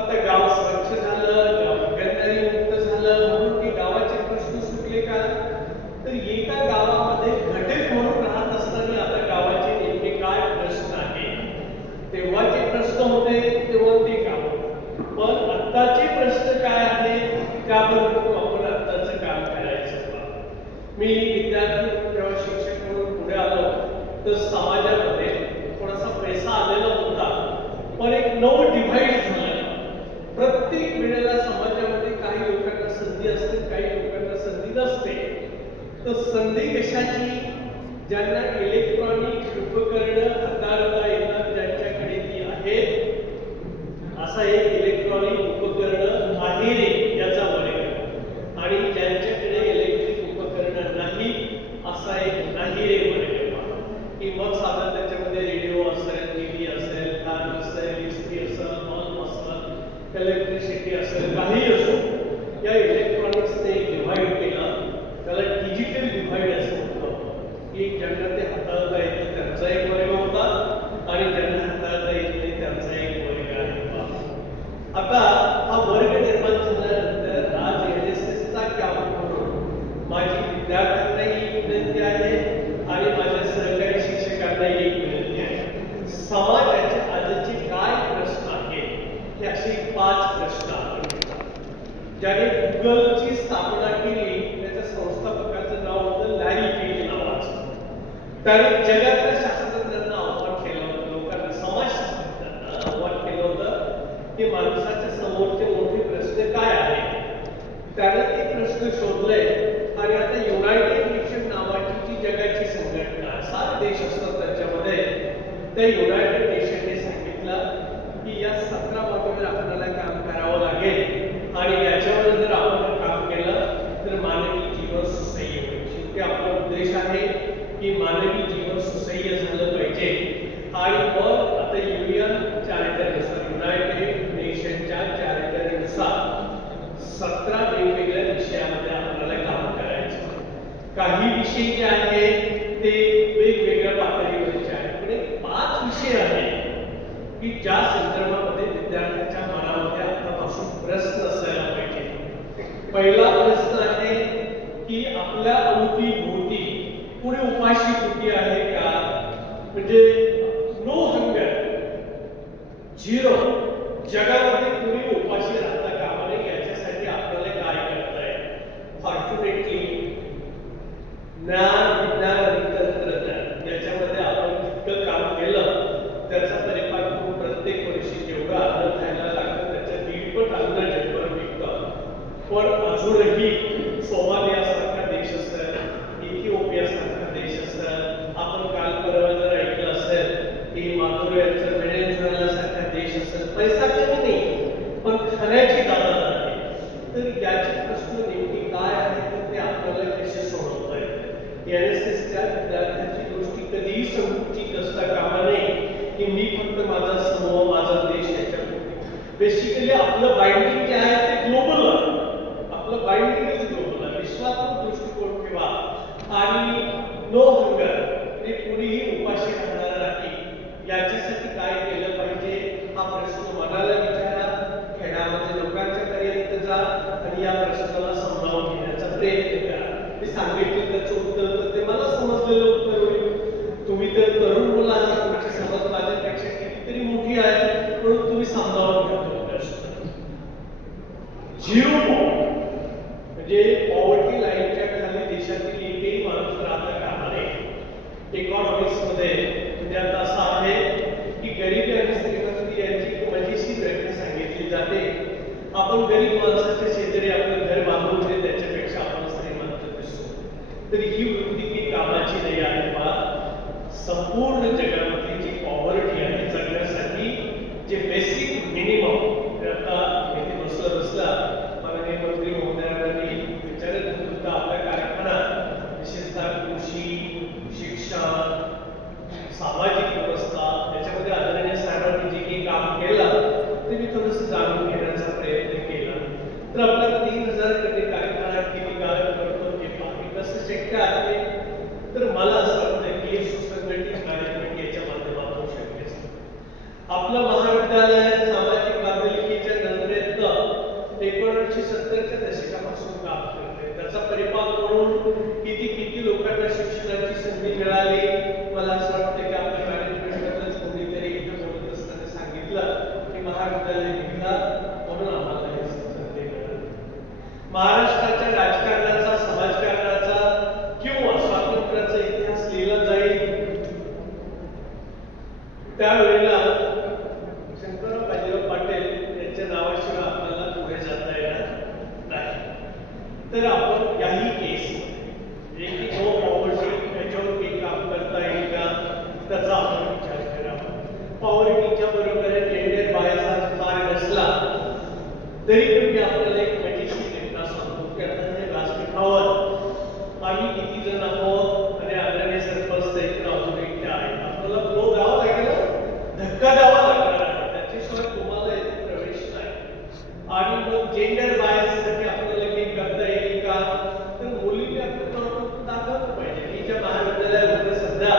आता गाव स्वच्छ झालं, गाव हागणदारी मुक्त झालं म्हणून ते गावाचे प्रश्न सुटले का, तर एका गावामध्ये घटक म्हणून राहत असताना आता गावाचे नेमके काय प्रश्न आहेत. तेव्हाचे प्रश्न होते तेव्हा ते काम, पण आत्ताचे प्रश्न काय आहेत त्या तर समाजामध्ये थोडासा पैसा आलेला होता, पण एक नवं डिव्हाइड झालं. प्रत्येक वेळेला समाजामध्ये काही लोकांना संधी असते, काही लोकांना संधी नसते. तर संधी कशाची? ज्यांना इलेक्ट्रॉनिक उपकरणं हाताळता येतात ज्यांच्याकडे ती आहेत, असा एक इलेक्ट्रॉनिक उपकरण आहे रे याचा वर्ग, आणि ज्यांच्याकडे इलेक्ट्रिक उपकरण नाही असा एक नाही रे वर्ग. की मग साधारण त्याच्यामध्ये रेडिओ असेल, टीव्ही असेल, फॅन असेल, इस्त्री असेल, बल्ब असेल, इलेक्ट्रिसिटी असेल, काही असो, या इलेक्ट्रॉनिक्सने डिव्हाइड केला. त्याला डिजिटल डिव्हाइड असं होतं की ज्यांना ते हाताळता येतं त्यांचा एक वर्ग होता आणि ज्यांना हाताळता येत नाही त्यांचा एक वर्ग आहे. आता हा वर्ग निर्माण झाल्यानंतर आज NSSचा कॅम्प म्हणून माझी विद्यार्थ्यांनाही विनंती आहे आणि माझ्या सहकारी शिक्षकांनाही एक विनंती आहे. समाजाचे आजचे काय प्रश्न आहेत हे असे 5 प्रश्न आहेत. ज्याने गुगलची स्थापना केली त्याच्या संस्थापकाचं नाव होतं लॅरी पेज नावाचं. त्याने जगातल्या शास्त्रज्ञांना आव्हान केलं होतं, लोकांना, समाजशास्त्रज्ञांना आव्हान केलं होतं की माणसाच्या समोरचे मोठे प्रश्न काय आहेत. त्याने ते प्रश्न शोधले आणि आता युनायटेड नेशन नावाची जी जगाची संघटना, 7 देश असतात त्याच्यामध्ये, त्या युनायटेड नेशनने सांगितलं की या 17 बाबीवर आपल्याला काम करावं लागेल आणि याच्यावर जर आपण काम केलं तर मानवी जीवन सुसह्य होईल. शेवटी आपला उद्देश आहे की मानवी जीवन सुसह्य झालं पाहिजे. आणि मग आता युनियन चार्टरनुसार, युनायटेड नेशनच्या चार्टरनुसार 17 वेगवेगळ्या विषयामध्ये आपल्याला काम करायचं. काही विषय जे आहेत ते वेगवेगळ्या पातळीवरचे आहेत, पण एक 5 विषय आहेत की ज्या संदर्भामध्ये विद्यार्थ्यांच्या मनामध्ये आतापासून प्रश्न असायला पाहिजे. पहिला प्रश्न आहे की आपल्या अवतीभोवती पुढे उपाशी पोटी आहे का? म्हणजे नो हंगर, 0, जगामध्ये कुणी उपाशी राहता कामा नये याच्यासाठी आपल्याला काय करता येईल. फॉर्च्युनेटली ज्ञान, विज्ञान आणि तंत्रज्ञान याच्यामध्ये आपण जितकं काम केलं त्याचा परिपाक करून प्रत्येक वर्षी जेवढं अन्न खायला लागतं त्याच्या 1.5 पट अन्न जगभर विकतं. पण अजूनही सोमालियासारखा देश असेल, इथिओपियासारखा देश असेल, आपण काल परवा जर ऐकलं असेल की माधुर्याचं व्हेनेझुएलासारखा देश असेल, पैसा कमी नाही पण खाण्याची दादा नाही. तर याचे प्रश्न नेमकी काय आहे तर ते आपल्याला कसे सोडवता येते. NSSच्या विद्यार्थ्यांची दृष्टी कधीही संकुचित असता कामा नये की मी फक्त माझा समूह, माझा देश याच्यापुरती. बेसिकली आपलं बाइंडिंग जे आहे ते ग्लोबल आहे. आपलं बाइंडिंगच ग्लोबल आहे. विश्वात्मक दृष्टिकोन ठेवा आणि नो हंगर, म्हणजे कुणीही उपाशी राहणार नाही. याच्यासाठी काय केलं पाहिजे हा प्रश्न मनाला विचारा, खेड्यामध्ये लोकांच्या पर्यंत जा आणि या प्रश्नाला समजावून घेण्याचा प्रयत्न करा. मी सांगितलं त्याचं उत्तर तर ते मला समजलेलं उत्तर होईल. तुम्ही तर तरुण मुलं आहात, तुमची समज माझ्यापेक्षा कितीतरी मोठी आहे, म्हणून तुम्ही समजावून घ्या तो प्रश्न. 0 म्हणजे पॉवर्टी लाईनच्या खाली देशातील एकही माणूस राहता कामा नये. इकॉनॉमिक्स मध्ये म्हणजे आता असं आहे की गरिबी आणि श्रीमंती यांची मजेशीर व्याख्या सांगितली जाते. आपण गरीब माणसाच्या शेजारी आपलं घर बांधून दे त्याच्यापेक्षा आपण श्रीमंत दिसतो. तर ही वृत्ती की कामाची नाही आहे. संपूर्ण जगामध्ये जी पॉवर्टी आहे जगण्यासाठी जे बेसिक मिनिमम, आता इथे बसला माननीय मंत्री महोदयांनी विचारत होतं आपल्या कारखाना विशेषतः कृषी, शिक्षण, त्यावेळेला शंकरराव बाजीराव पाटील यांच्या नावाशिवाय आपल्याला पुढे जाता येणार नाही. तर आपण याही केस जे की नो पॉवर्टी याच्यावर काही काम करता येईल का त्याचा आपण विचार करावा. पॉवर्टीच्या बरोबर जेंडर बायस आज मार्ग नसला तरी पण मी आपल्याला एक मजेशीर घटना सांगतो की आता हे व्यासपीठावर आम्ही किती जण आहोत आणि आदरणीय सरपंच इकडे अजून इथे आहेत. आपल्याला फ्लो द्यावा लागेल, धक्का द्यावा लागणार आहे, त्याच्याशिवाय तुम्हाला इथे प्रवेश नाही. आणि मग जेंडर बायससाठी आपल्याला काही करता येईल का, तर मुलींनी आपलं प्रॉब्लेम दाखवलं पाहिजे. मी ज्या महाविद्यालयामध्ये सध्या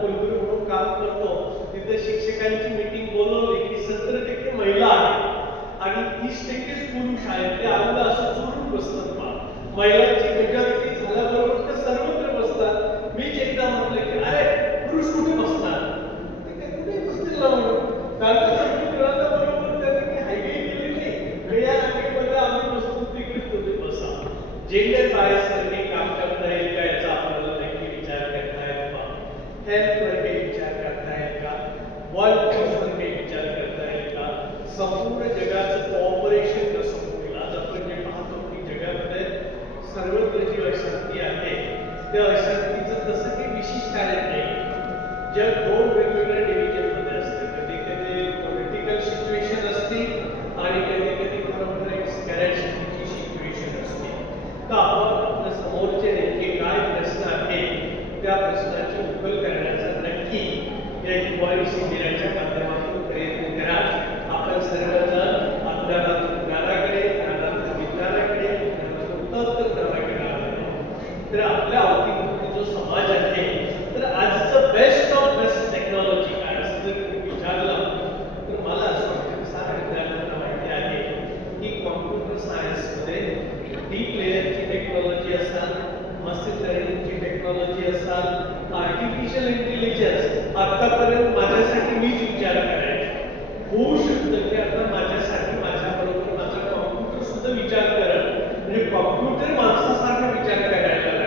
कुलगुरू म्हणून काम करतो तिथे शिक्षकांची मीटिंग बोलवली की 70% महिला आहेत आणि 30% पुरुष आहेत. ते आम्हाला असं चोरून बसतात. महिलांची मेजॉरिटी झाल्याबरोबर ते सर्वत्र बसतात. मीच एकदा म्हटलं की अरे पुरुष कुठे बसणार, ते काय कुठे बसतील ना म्हणून. कारण कसं मिळालं बरोबर त्यांनी हायवे केली नाही, या हायवेमध्ये आम्ही बसतो तिकडे तुम्ही बसा. जेंडर बायस साठी काम करता येईल का याचा आपल्याला नक्की विचार करता येईल का, हेल्थवर काही विचार करता येईल का, वर्ल्ड पीसवर काही विचार करता येईल का, संपूर्ण जगाचं कोऑपरेशन कसं होईल. आज आपण जे पाहतो की जगामध्ये सर्वत्र जी अशांती आहे त्या अशांतीचं तसं काही विशेष कारण नाही. जग दोन वेगवेगळ्या डिव्हिजनमध्ये असते. कधी कधी पॉलिटिकल सिच्युएशन असते आणि कधी कधी खरोखर एक स्कॅरेसिटीची सिच्युएशन असते. तर आपण आपल्या समोरचे नेमके काय प्रश्न आहेत त्या प्रश्नाची उकल करण्याचा नक्की या हिवाळी शिबिराच्या माध्यमातून प्रयत्न करा. आपण सर्वजण ज्ञानातून ज्ञानाकडे, ज्ञानातून विज्ञानाकडे, ज्ञानातून तंत्रज्ञानाकडे आलो. तर आपल्या अवतीभोवती जो समाज आहे, तर आजचं बेस्ट ऑफ बेस्ट टेक्नॉलॉजी काय असं जर तुम्ही विचारलं तर मला असं वाटतं की साऱ्या विद्यार्थ्यांना माहिती आहे की कॉम्प्युटर सायन्समध्ये डीप लेअरची टेक्नॉलॉजी असाल, मशीन लर्निंगची टेक्नॉलॉजी असाल, आर्टिफिशियल इंटेलिजन्स आतापर्यंत माझ्यासाठी मीच विचार करायचा. होऊ शकतं की आता माझ्यासाठी माझ्याबरोबर माझा कॉम्प्युटर सुद्धा विचार करेल. म्हणजे कॉम्प्युटर माणसासारखा विचार करायला लागला.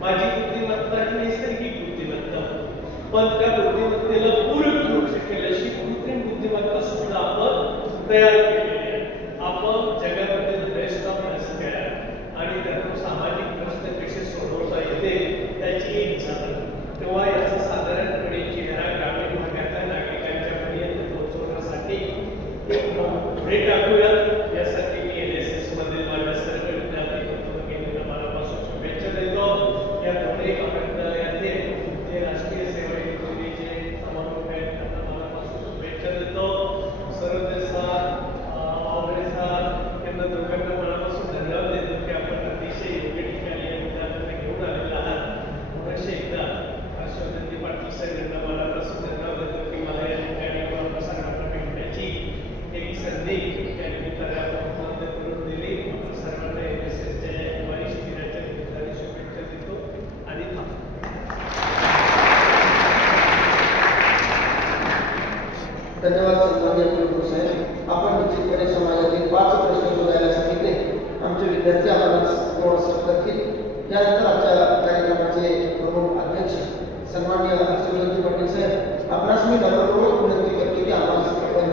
माझी बुद्धिमत्ता ही नैसर्गिक बुद्धिमत्ता, पण त्या बुद्धिमत्तेला पूरक करू शकेल अशी कृत्रिम बुद्धिमत्ता सुद्धा आपण तयार केलेली आहे. आपण जगामध्ये बेस्ट ऑफ बेस्ट करा आणि त्यातून सामाजिक प्रश्न कसे सोडवता येते त्याची एक झालं. तेव्हा याचा साधारणपणे चेहरा ग्रामीण भागातल्या नागरिकांच्या पर्यंत पोहोचवण्यासाठी एक पुढे टाकूया. यासाठी मी NSS मधील माझ्या सर्व विद्यार्थी बंधू-भगिनींना मनापासून शुभेच्छा देतो. या दोन्ही महाविद्यालयातील जे राष्ट्रीय सेवा योजनेचे समारोप आहेत त्यांना मनापासून शुभेच्छा देतो. सरदेव सर, आवळे सर यांना दोघांना मनापासून धन्यवाद देतो की आपण अतिशय योग्य ठिकाणी या विद्यार्थ्यांना घेऊन आलेला आहात. पुनश्च एकदा हर्षवर्धनजी पाटील सर यांना मनापासून धन्यवाद देतो की मला या ठिकाणी सर्वांना भेटण्याची एक संधी या निमित्ताने आपण उपलब्ध करून दिली. सर्वांना NSSच्या या हिवाळी शिबिराच्या निमित्ताने शुभेच्छा देतो आणि धन्यवाद सन्माननीय कुलगुरू साहेब. आपण निश्चितपणे समाजातील 5 प्रश्न शोधायला सांगितले. आमचे विद्यार्थी आम्हाला थोडंसं करतील. त्यानंतर आजच्या कार्यक्रमाचे प्रमुख अध्यक्ष सन्माननीय हर्षवर्धनजी पाटील साहेब, आपणास मी नम्रपूर्वक विनंती करतो की आम्हाला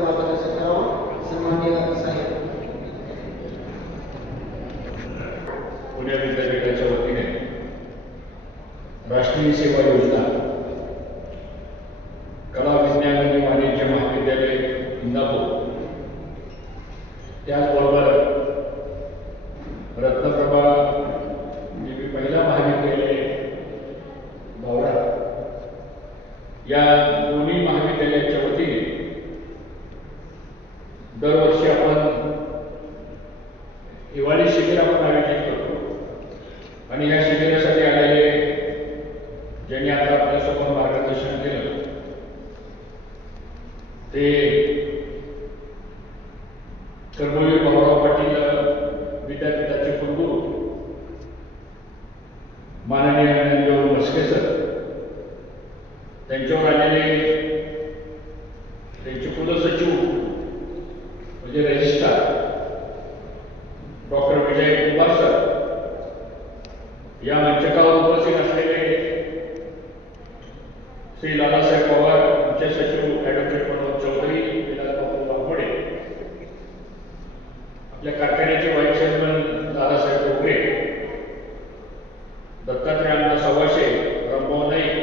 मार्गदर्शन करावं. सन्माननीय साहेब. पुणे विद्यापीठाच्या वतीने राष्ट्रीय सेवा योजना कला विज्ञान आणि वाणिज्य महाविद्यालय इंदापूर, त्याचबरोबर रत्नप्रभा जे पहिला महाविद्यालय बावडा, या दोन्ही महाविद्यालयाच्या वतीने दरवर्षी आपण हिवाळी शिबिर आपण आयोजित करतो आणि या शिबिरासाठी आलेले ज्यांनी आता आपल्यासमोर मार्गदर्शन केलं ते कर्मवीर भाऊराव पाटील विद्यापीठाचे कुलगुरू माननीय ज्ञानदेव म्हस्के सर, त्यांच्यावर आलेले त्यांचे कुलसचिव म्हणजे registrar doctor Vijay Kumar sir, या मंचकावर उपस्थित असलेले श्री लालासाहेब पवार मुख्य सचिव ॲडव्होकेट मनोज चौधरी, विलासबाबू वाघमोडे, आपल्या कारखान्याचे व्हाईस चेअरमन दादासाहेब डोंगरे, दत्तात्रय अण्णा सवाशे, रामभाऊ नाईक,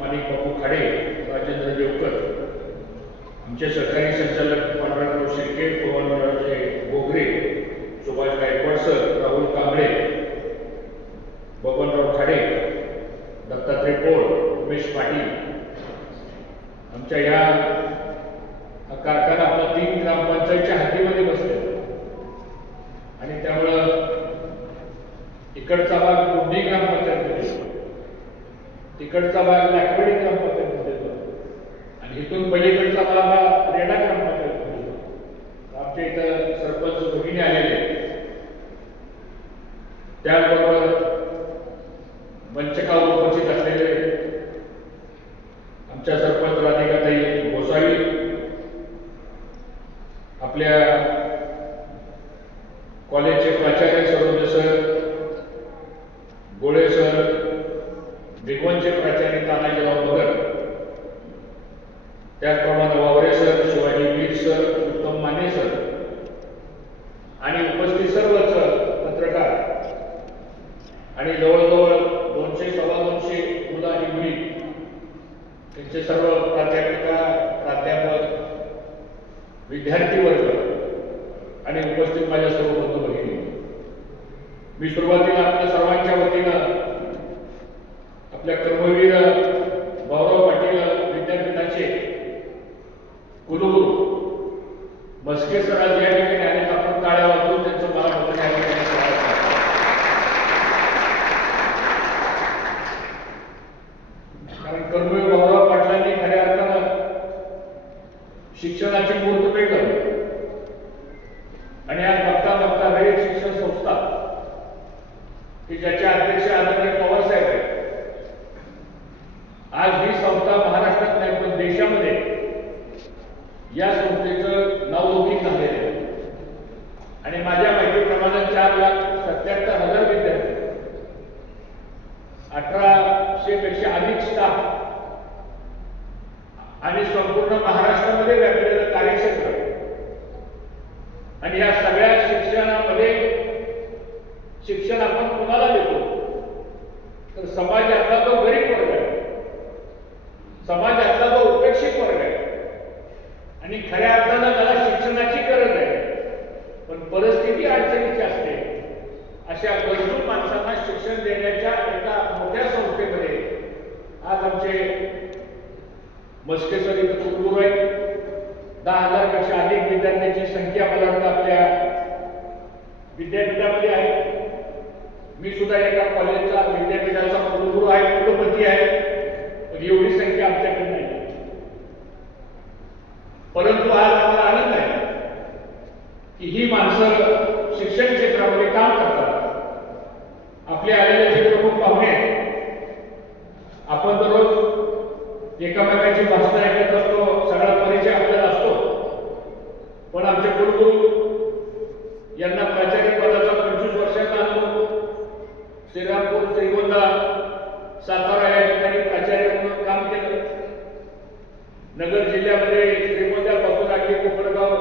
माणिक बापू खाडे, राजेंद्र देवकर, आमचे सहकारी संचालक पांडुरंगराव शिर्के, पवनराजे गोगरे, सुभाष गायकवाड सर, राहुल कांबळे, बबनराव खाडे, दत्तात्रय पोळ, उमेश पाटील, आमच्या या कारखाना आपला 3 ग्रामपंचायतच्या हद्दीमध्ये बसले आणि त्यामुळं इकडचा भाग कुंडी ग्रामपंचायतमध्ये येतो, तिकडचा भाग लाकवडी ग्रामपंचायतमध्ये येतो आणि इथून पलीकडचा भाग हा रेडा ग्रामपंचायतमध्ये येतो. आमच्या इथं सरपंच भगिनी आलेले, त्याचबरोबर मंचकावर उपस्थित असलेले आमच्या सरपंच राधिकाताई गोसावी, आपल्या कॉलेजचे प्राचार्य सरोज सर, गोळे सर, भिगवणचे प्राचार्य तानाजीराव मगर, त्याचप्रमाणे वावरे सर, शिवाजी वीर सर, उत्तम माने सर आणि उपस्थित सर्वच पत्रकार आणि जवळजवळ 200-250 मुलं आणि मुली, त्यांचे सर्व प्राध्यापिका, प्राध्यापक, विद्यार्थी वर्ग आणि उपस्थित माझ्या सर्व बंधू भगिनी, मी सुरुवातीला आपल्या सर्वांच्या वतीनं आपल्या कर्मवीर भाऊराव पाटील विद्यापीठाचे कुलगुरू मस्के सर आज या ठिकाणी आले, आपण टाळ्या वाजवून त्यांचं मनापासून या ठिकाणी स्वागत करतो. कारण कर्मवीर भाऊराव पाटलांनी खऱ्या अर्थानं शिक्षणाची मुहूर्तमेढ लावली आणि आज बघता बघता रयत शिक्षण संस्था की ज्याचे अध्यक्ष आदरणीय पवार साहेब आहेत, आज ही संस्था महाराष्ट्रात नाही पण देशामध्ये या संस्थेचं नावलौकिक झालेलं आहे आणि माझ्या माहितीप्रमाणे 4,77,000 विद्यार्थी, 1800 पेक्षा अधिक स्टाफ आणि संपूर्ण महाराष्ट्रामध्ये व्यापलेलं कार्यक्षेत्र आणि या सगळ्या शिक्षणामध्ये शिक्षण आपण कुणाला देतो तर समाजातला जो गरीब वर्ग आहे, समाजातला जो उपेक्षित वर्ग आहे आणि खऱ्या अर्थानं त्याला शिक्षणाची गरज आहे पण परिस्थिती अडचणीची असते, अशा गरजू माणसांना शिक्षण देण्याच्या एका मोठ्या संस्थेमध्ये आज आमचे मस्के सर इथं कुलगुरू आहेत. 10,000 पेक्षा अधिक विद्यार्थ्यांची संख्या मला वाटतं आपल्या विद्यापीठामध्ये आहे. मी सुद्धा एका कॉलेजचा विद्यापीठाचा कुलगुरू आहे, कुलपती आहे, पण एवढी संख्या आमच्याकडे नाही. परंतु आज आम्हाला आनंद आहे की ही माणसं शिक्षण क्षेत्रामध्ये काम करतात. आपले आलेले जे प्रमुख पाहुणे आहेत, आपण दररोज एकामेकाची भाषणं ऐकत असतो, सगळा परिचय आपल्याला असतो, पण आमचे कुलगुरू यांना प्राचार्य पदाचा 25 वर्षाचा अनुभव, श्रीरामपूर, श्रीगोंदा, सातारा या ठिकाणी प्राचार्य म्हणून काम केलं. नगर जिल्ह्यामध्ये श्रीगोंद्यापासून अगदी कोपरगाव,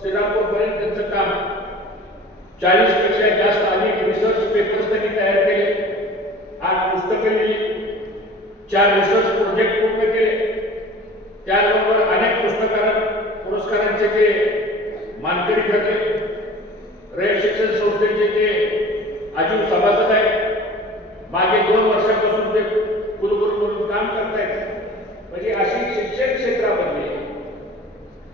श्रीरामपूरपर्यंत त्यांचं काम, 40 पेक्षा जास्त अधिक रिसर्च पेपर्स त्यांनी तयार केले, 8 पुस्तकं लिहिली, 4 रिसर्च प्रोजेक्ट पूर्ण केले. त्याचबरोबर अनेक पुरस्कारांचे ते मानकरी ठरले. रयत शिक्षण संस्थेचे ते आजीव सभासद आहेत. मागे 2 वर्षापासून ते कुलगुरू म्हणून काम करतायत. म्हणजे अशी शिक्षण क्षेत्रामध्ये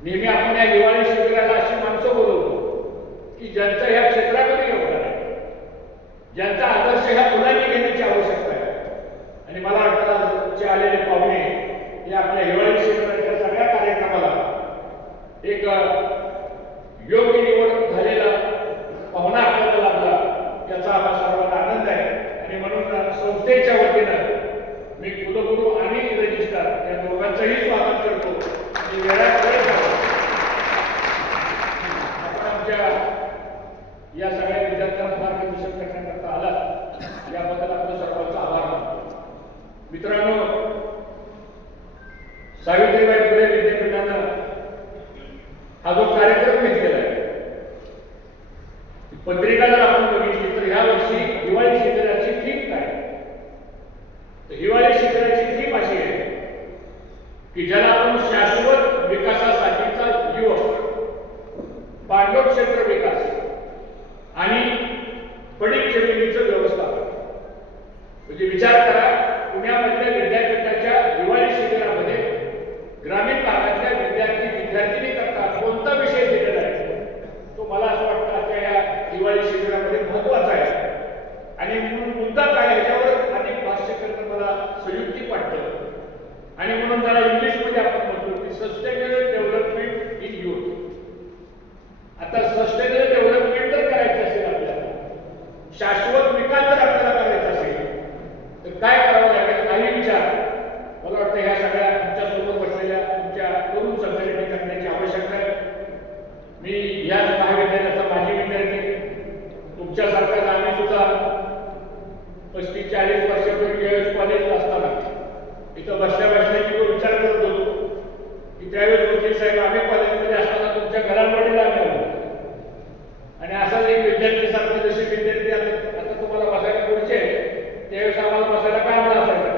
नेहमी आपण या दिवाळी शिबिराला अशी माणसं बोलवतो की ज्यांचं ह्या क्षेत्रामध्ये योगदान आहे, ज्यांचा आदर्श ह्या मुलांनी घेण्याची आवश्यकता आहे. आणि मला वाटतं जे आलेले पाहुणे या आपल्या हिवाळी शिबिराच्या सगळ्या कार्यक्रमाला एक योग्य निवड झालेला पाहुणा आपल्याला लाभला, याचा आम्हाला सर्वांना आनंद आहे. आणि म्हणून संस्थेच्या वतीनं मी कुलगुरू आणि रजिस्ट्रार या दोघांचंही स्वागत करतो. आणि वेळात वेळ काढून आपण आमच्या या सगळ्या विद्यार्थ्यांना मार्गदर्शन करण्याकरता आला, याबद्दल आपलं सर्वांचा आभार मानतो. मित्रांनो, सावित्रीबाई पत्रिका जर आपण बघितली तर ह्या वर्षी हिवाळी शिबिराची थीम काय? तर हिवाळी शिबिराची थीम अशी आहे की ज्याला आपण शाश्वत विकासासाठीचा युवक, पाणलोट क्षेत्र विकास आणि पडीक जमिनीचं व्यवस्थापन. म्हणजे विचार करा, पुण्यामधल्या विद्यापीठाच्या हिवाळी शिबिरामध्ये ग्रामीण भागातल्या विद्यार्थी करता कोणता विषय दिलेला आहे तो मला असं वाटतं आजच्या या हिवाळी शिबिरामध्ये महत्वाचा आहे. आणि मुद्दा काय ह्याच्यावर अनेक भाष्य करणं मला संयुक्तिक वाटतं. आणि म्हणून त्याला इंग्लिशमध्ये आपण म्हणतो की सस्टेनेबल डेव्हलपमेंट इन युथ. आता सस्टेनेबल डेव्हलपमेंट जर करायचं असेल, आपल्याला शाश्वत विकास जर आपल्याला करायचा असेल तर काय करावं लागेल? काही विचार मला वाटतं ह्या सगळ्या तुमच्या सोबत बसलेल्या तुमच्या तरुण संघटने करण्याची आवश्यकता आहे. मी याच महाविद्यालयाचा माजी विद्यार्थी, तुमच्यासारखाच आम्ही सुद्धा 35-40 वर्षापूर्वी ज्यावेळेस कॉलेजला असताना इथं बसल्या बसल्याची तो विचार करत होतो की त्यावेळेस वकील साहेब आम्ही कॉलेजमध्ये असताना तुमच्या घरांवडीला आम्ही आलो आणि असाच एक विद्यार्थी सारखं जसे विद्यार्थी आता तुम्हाला बसायला पुढचे त्यावेळेस आम्हाला बसायला काय मला असायचं.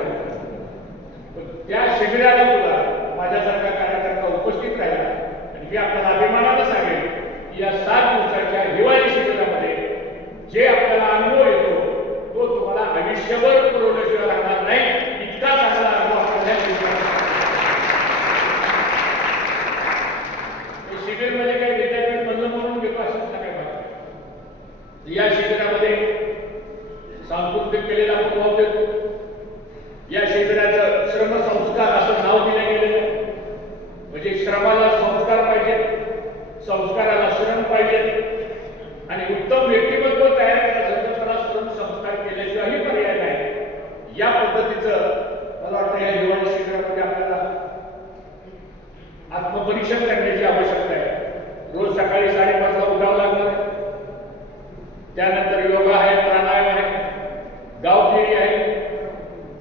त्या शिबिराला सुद्धा माझ्यासारखा कार्यकर्ता उपस्थित राहिला आणि मी आपल्याला अभिमानानं सांगेन की या 7 दिवसाच्या हिवाळी शिबिरामध्ये जे आपल्याला अनुभव येतो तो तुम्हाला आयुष्यभर पुरवल्याशिवाय लागणार नाही. इतका चांगला अनुभव आपल्याला शिबिरमध्ये काही विद्यापीठ बंद म्हणून घेतो असं काय पाहिजे. या शिबिरामध्ये सांस्कृतिक केलेला प्रभाव देतो. या शिबिराचं श्रमसंस्कार असं नाव दिलं गेलेलं. म्हणजे श्रमाला संस्कार पाहिजे, संस्काराला श्रम पाहिजे आणि उत्तम व्यक्तिमत्व तयार करायचं तर त्याला श्रम संस्कार केल्याशिवायही पर्याय नाही. या पद्धतीचं मला वाटतं या हिवाळी शिबिरामध्ये आपल्याला आत्मपरीक्षण करण्याची आवश्यकता आहे. रोज सकाळी 5:30ला उठावं लागणार. त्यानंतर योगा आहे, प्राणायाम आहे, गावफेरी आहे.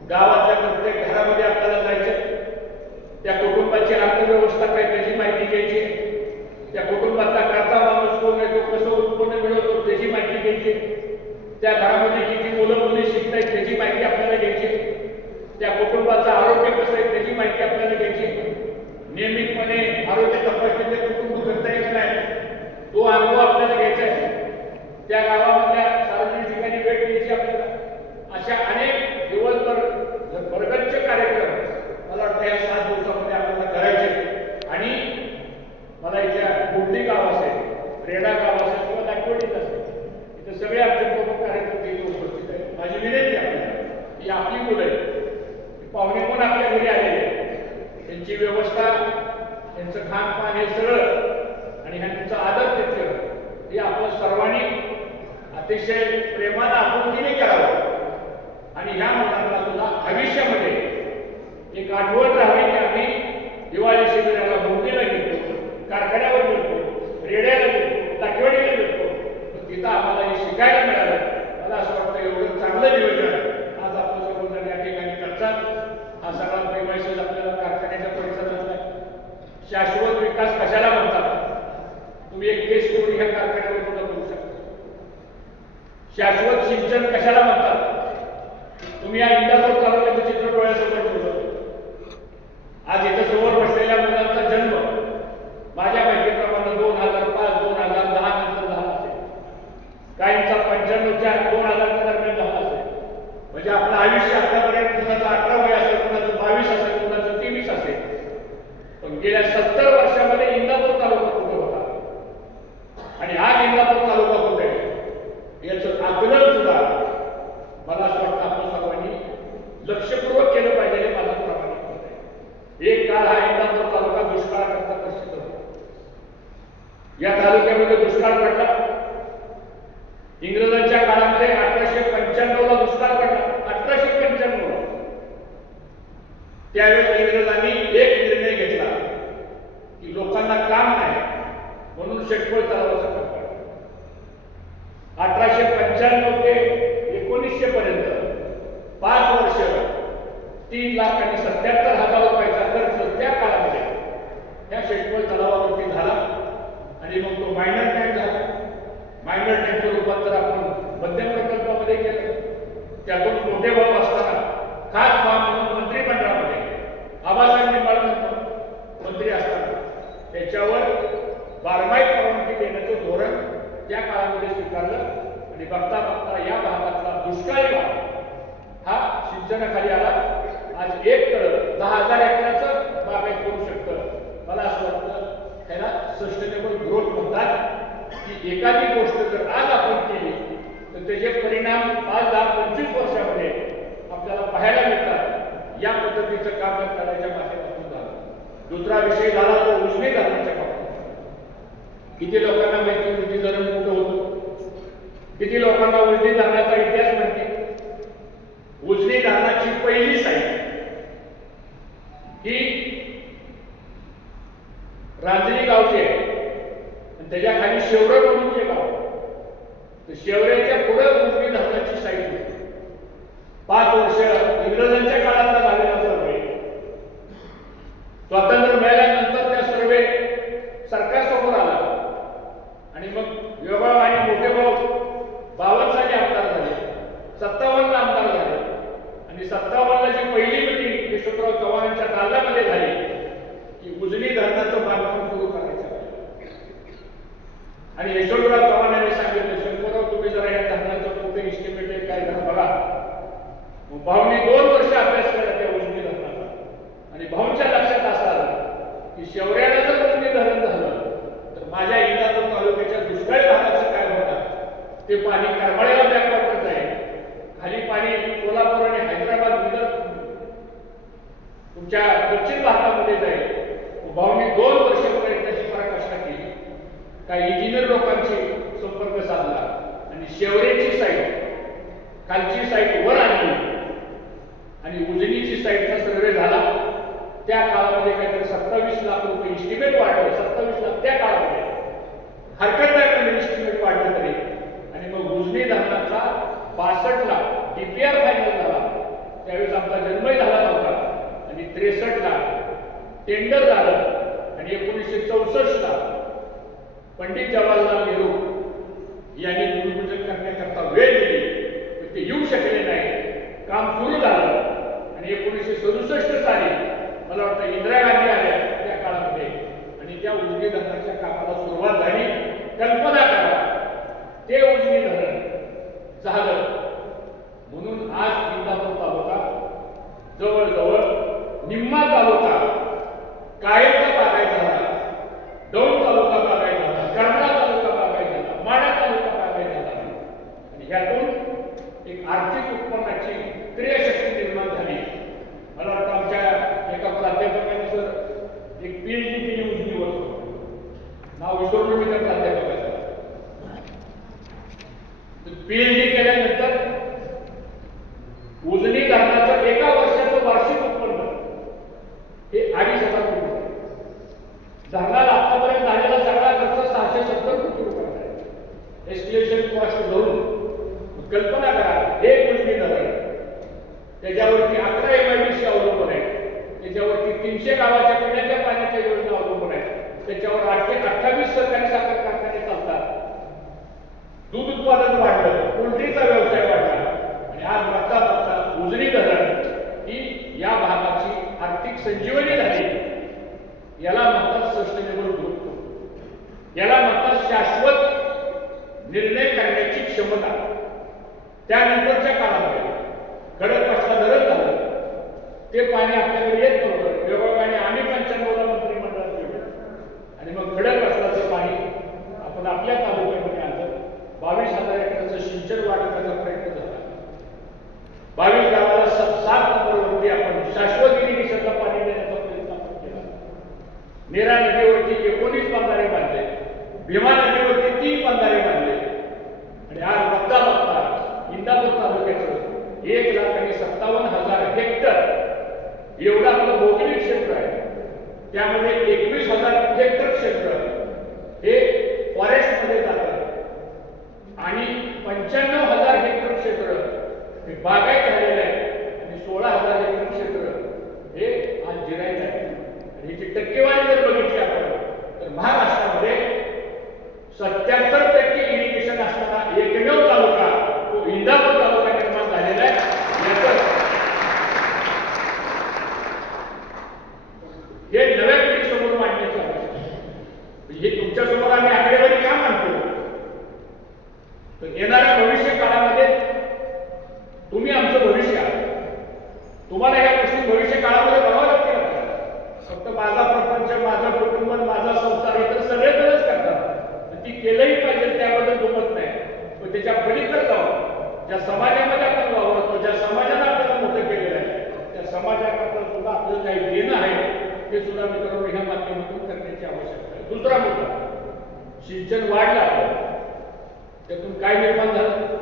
गावातल्या प्रत्येक घरामध्ये आपल्याला जायचं. त्या कुटुंबाची अर्थव्यवस्था काय त्याची माहिती घ्यायची. त्या कुटुंबातला करता माणूस कोण आहे, तो कसं उत्पन्न मिळवतो त्याची माहिती घ्यायची. त्या घरामध्ये किती मुलं मुली शिकतायत त्याची माहिती आपल्याला घ्यायची. त्या कुटुंबाचं आरोग्य कसं आहे त्याची माहिती आपल्याला घ्यायची. नियमितपणे आरोग्य तपासणी ते कुटुंब करता येत नाही, तो अनुभव आपल्याला घ्यायचा आहे. त्या गावामधल्या सार्वजनिक ठिकाणी भेट द्यायची आपल्याला. अशा अनेक दिवसभर वर्गच्च कार्यक्रम मला वाटतं या 7 दिवसामध्ये आपल्याला करायचे. आणि मला इथल्या गुंडी गाव असेल, रेडा गाव असेल किंवा दाखवडीत असेल, इथं सगळे आमचे प्रमुख कार्यकर्ते इथे उपस्थित आहेत. माझी विनंती आपल्याला ही आपली मुलं आहेत, पाहुणे पण आपल्या घरी आलेले, त्यांची व्यवस्था, त्यांचं खानपान हे सगळं आणि ह्यांचा आदर तिथं हे आपण सर्वांनी अतिशय प्रेमानं आपुलकीने करावं. आणि ह्या मुलांना सुद्धा भविष्यामध्ये एक आठवण राहावी की आम्ही हिवाळी शिबिराला मुंबईला गेलो, कारखान्यावर गेलो, रेड्याला गेलो, दाखवडीला गेलो, तिथं आम्हाला हे शिकायला मिळालं. मला असं वाटतं एवढं चांगलं नियोजन आज आपण सर्वजण या ठिकाणी करतात. हा सगळा प्रेमाइसेस आपल्याला कारखान्याच्या परिसरातला आहे. शाश्वत विकास कशाला म्हणतात तुम्ही एक केस स्टोरी ह्या कारखान्यावर सुद्धा करू शकता. शाश्वत सिंचन कशाला म्हणतात तुम्ही या इंदापूर तालुक्याचं चित्र डोळ्यासमोर ठेवलं. आज इथं समोर बसलेल्या मुलांचा जन्म माझ्या माहितीप्रमाणे 2005-2010 नंतर झाला असेल. काहींचा 95च्या 2000 दरम्यान झाला असेल. म्हणजे आपलं आयुष्य आतापर्यंत कुणाचं 18 वय असेल, कुणाचं 22 असेल, कुणाचं 23 असेल. पण गेल्या 70 वर्षामध्ये इंदापूर तालुका कुठे होता आणि आज इंदापूर तालुका कुठे आहे याचं आकलन सुद्धा मला असं वाटतं आपण सर्वांनी लक्षपूर्वक केलं पाहिजे. हे माझं प्रामाणिक मत आहे. एक काळ हा इंदापूर तालुका दुष्काळाकरता प्रसिद्ध होता. या तालुक्यामध्ये दुष्काळ पडला. इंग्रजांच्या काळामध्ये 1895ला दुष्काळ पडला. 1895 त्यावेळेस इंग्रजांनी एक निर्णय घेतला की लोकांना काम नाही म्हणून शेतकरी तलावाचं काम काढलं. 1895 ते 1900 पर्यंत 5 वर्ष 3,77,000 रुपयाचा खर्च त्या काळामध्ये त्या शेतकरी तलावावरती झाला. आणि मग तो मायनर टँक झाला. मायनर टँकचं त्याच्यावर बारमाही परवानगी देण्याचं धोरण त्या काळामध्ये स्वीकारलं आणि बघता बघता या भागातला दुष्काळी भाग हा सिंचनाखाली आला. आज एक तळ 10,000 एकराचं बागायत करू शकतं. मला असं वाटतं त्याला सस्टेनेबल ग्रोथ म्हणतात की एखादी गोष्ट जर आज आपण केली तर त्याचे परिणाम 5, 10, 25 वर्षामध्ये आपल्याला पाहायला मिळतात. या पद्धतीचं काम तळ्याच्या माध्यमातून झालं. दुसरा विषय झाला तो उजनी धरणाच्या बाबतीत. किती लोकांना माहिती उजनी धरण कुठं होतं? किती लोकांना उजनी धरणाचा इतिहास माहिती? उजनी धरणाची पहिली साईट ही रांजणी गावची आहे आणि त्याच्या खाली शेवरे म्हणून जे गाव आहे. तर शेवऱ्याच्या पुढे उजनी धरणाची साईट होती. 5 वर्ष इंग्रजांच्या काळातला झालेला सर्वे. स्वातंत्र्य मिळाल्यानंतर त्या सर्वे सरकारसमोर आला आणि मग योगाव आणि मोठे भाऊ 52 साली आमदार झाले, 57 आमदार झाले आणि 57 ची पहिली मिटिंग यशवंतराव चव्हाणांच्या दालनामध्ये झाली की उजनी धरणाचं बांधकाम सुरू करायचं आहे. आणि यशवंतराव चव्हाणांनी सांगितलं, शंकरराव तुम्ही जरा या धरणाचं कुठे इस्टिमेट आहे काय जरा बघा. मग भाऊनी 2 वर्ष अभ्यास केला त्या उजनी धरणाचा आणि भाऊंच्या लक्षात असं आलं की शेवऱ्याला जर उजनी धरण झालं तर माझ्या इंदापूर तालुक्याच्या दुष्काळी भागाचं काय होणार? ते पाणी करमाळ्याला बॅकवॉटर जाईल, खाली पाणी कोल्हापूर आणि हैदराबाद तुमच्या दक्षिण भारतामध्ये जाईल. भाऊनी 2 वर्ष प्रयत्नाची पराकाष्ठा केली. काही इंजिनियर लोकांशी संपर्क साधला आणि शेवरेची साईट खालची साईट वर आणली आणि उजनीची साईटचा सर्वे झाला. त्या काळामध्ये काहीतरी 27 लाख रुपये इस्टिमेट वाढलं. 27 लाख त्या काळामध्ये हरकत नाही पण इस्टिमेट वाढलं तरी. आणि मग उजनी धरणाचा 62 लाख डीपीआर फायनल झाला. त्यावेळेस आमचा जन्मही झाला नव्हता आणि 63 लाख टेंडर झालं आणि 1964 ला पंडित जवाहरलाल नेहरू यांनी भूमिपूजन करण्याकरता वेळ दिली पण ते येऊ शकले नाही. काम सुरू झालं आणि 1967 साली मला वाटतं इंदिरा गांधी आल्या त्या काळामध्ये आणि त्या उजनी धरणाच्या कामाला सुरुवात झाली. कल्पना करा ते उजनी धरण झालं म्हणून आज इंदापूर तालुका जवळजवळ निम्मा तालुका कायमचा बागायत झाला, दौंड तालुका बागायत झाला, करमाळा तालुका बागायत झाला, माढा तालुका बागायत झाला आणि ह्यातून एक आर्थिक उत्पन्नाची क्रियाशक्ती निर्माण झाली. मला वाटतं आमच्या एका प्राध्यापकाने सर एक PhD केली उजनीवर, नाव विसरलो मी त्या प्राध्यापकाचं. PhD केल्यानंतर उजनी धरणाचं एका वर्षाचं वार्षिक उत्पन्न हे 2,500 कोटी रुपये. धरणाला आतापर्यंत झालेला सगळा खर्च 670 कोटी रुपये आहे. एस्टिमेशन कॉस्ट धरून कल्पना करा एक उजनी धरण त्याच्यावरती 11 MIDC अवलंबून आहे, त्याच्यावरती 300 गावाच्या पिण्याच्या पाण्याच्या योजना अवलंबून आहेत, त्याच्यावर 28 सहकारी साखर कारखाने चालतात. दूध उत्पादन वाढलं, पोल्ट्रीचा व्यवसाय वाढला आणि आज बघता बघता उजनी धरण ही या भागाची आर्थिक संजीवनी झाली. याला म्हणतात सस्टेनेबल ग्रोथ, याला म्हणतात शाश्वत निर्णय करण्याची क्षमता. त्यानंतरच्या काळामध्ये खडकवासला धरण झालं, ते पाणी आपल्याकडे येत नव्हतं. योगायोगाने आम्ही 95 ला मंत्रिमंडळात गेलो आणि मग खडकवासलाचं पाणी आपण आपल्या तालुक्यामध्ये आणलं. 22,000 एकराचं सिंचन वाढवण्याचा प्रयत्न झाला. 22 गावाला 7 नंबरवरती आपण शाश्वत इरिगेशनला पाणी देण्याचा प्रयत्न आपण केला. नेरा नदीवरती 19 बंधारे बांधले, भीमा नदीवरती 3 बंधारे बांधले आणि आज बघता बघता इंदापूर तालुक्याचं 1,57,000 हेक्टर एवढं आपलं भौगोलिक क्षेत्र आहे. त्यामध्ये 21,000 हेक्टर क्षेत्र हे फॉरेस्टमध्ये जातं आणि 95,000 हेक्टर क्षेत्र हे बागायत झालेलं आहे आणि 16,000 हेक्टर क्षेत्र हे आज जिरायत आहे. आणि ह्याची टक्केवारी जर बघितली आपण तर महाराष्ट्रामध्ये 77% इरिगेशन असणारा एकमेव तालुका तो इंदापूर तालुका निर्माण झालेला आहे. हे नव्या पिढीसमोर मांडण्याची आवश्यकता आहे. हे सुद्धा मित्रांनो ह्या माध्यमातून करण्याची आवश्यकता आहे. दुसरा मुद्दा, सिंचन वाढलं आपलं, त्यातून काय निर्माण झालं?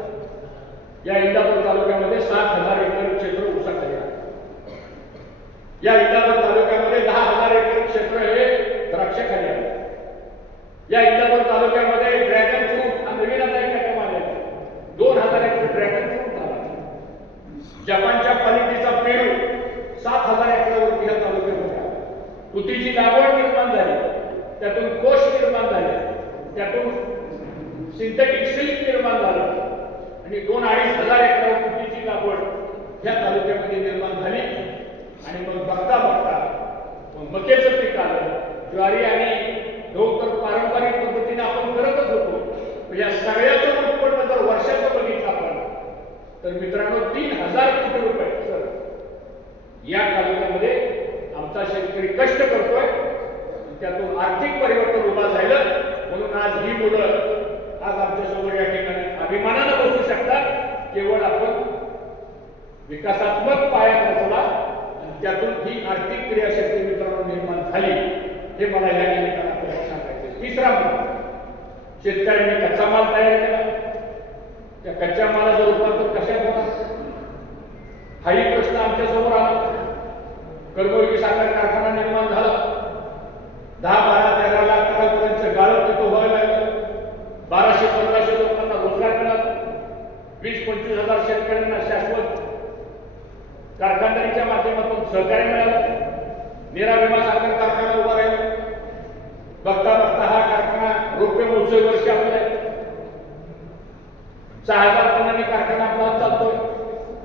या इंदापूर तालुक्यामध्ये 7,000 एकर क्षेत्र ऊसाखाली आहे. या इंदापूर तालुक्यामध्ये 10,000 एकर क्षेत्र हे द्राक्षाखाली आहे. या इंदापूर तालुक्यामध्ये ड्रॅगन फ्रूट हा नवीन आता एक आयटम आलेला आहे. 2,000 एकर ड्रॅगन फ्रूट झाला. जपानच्या क्वालिटीचा पेरू 7,000 एकरावरती या तालुक्यामध्ये आहे. तुतीची लागवड निर्माण झाली, त्यातून कोष निर्माण झाले, त्यातून सिंथेटिक सिल्क निर्माण झालं आणि 2-2.5 हजार एकरावर तुतीची लागवड ह्या तालुक्यामध्ये निर्माण झाली. आणि मग बघता बघता मग मक्याचं पीक आलं, ज्वारी आणि गहू तर पारंपरिक पद्धतीने आपण करतच होतो. या सगळ्याचं उत्पन्न जर वर्षाचं बघितलं आपण तर मित्रांनो 3,000 कोटी रुपये सर या तालुक्यामध्ये आमचा शेतकरी कष्ट करतोय. त्यातून आर्थिक परिवर्तन उभा झालं. म्हणून आज ही मुलं आज आमच्यासमोर या ठिकाणी अभिमानानं बसू शकतात. केवळ आपण विकासात्मक पाया रचला आणि त्यातून ही आर्थिक क्रियाशक्ती मित्रांनो निर्माण झाली, हे मला या निमित्तानं आपल्याला सांगायचं. तिसरा मुद्दा, शेतकऱ्यांनी कच्चा माल तयार केला. त्या कच्च्या मालाचं रूपांतर कशात होणार हाही प्रश्न आमच्या समोर आला. कर्मयोगी साखर कारखाना निर्माण झाला. 10-12-13 लाख टनापर्यंत गाळप तिथं व्हायला लागलं. 1200-1500 लोकांना रोजगार मिळाला. 20-25 हजार शेतकऱ्यांना शाश्वत कारखानदारीच्या माध्यमातून सहकार्य मिळालं. नीरा भीमा साखर कारखाना उभा राहिला. बघता बघता हा कारखाना रौप्य महोत्सवी वर्षी आपल्या 6,000 टनांनी कारखाना आपला चालतोय.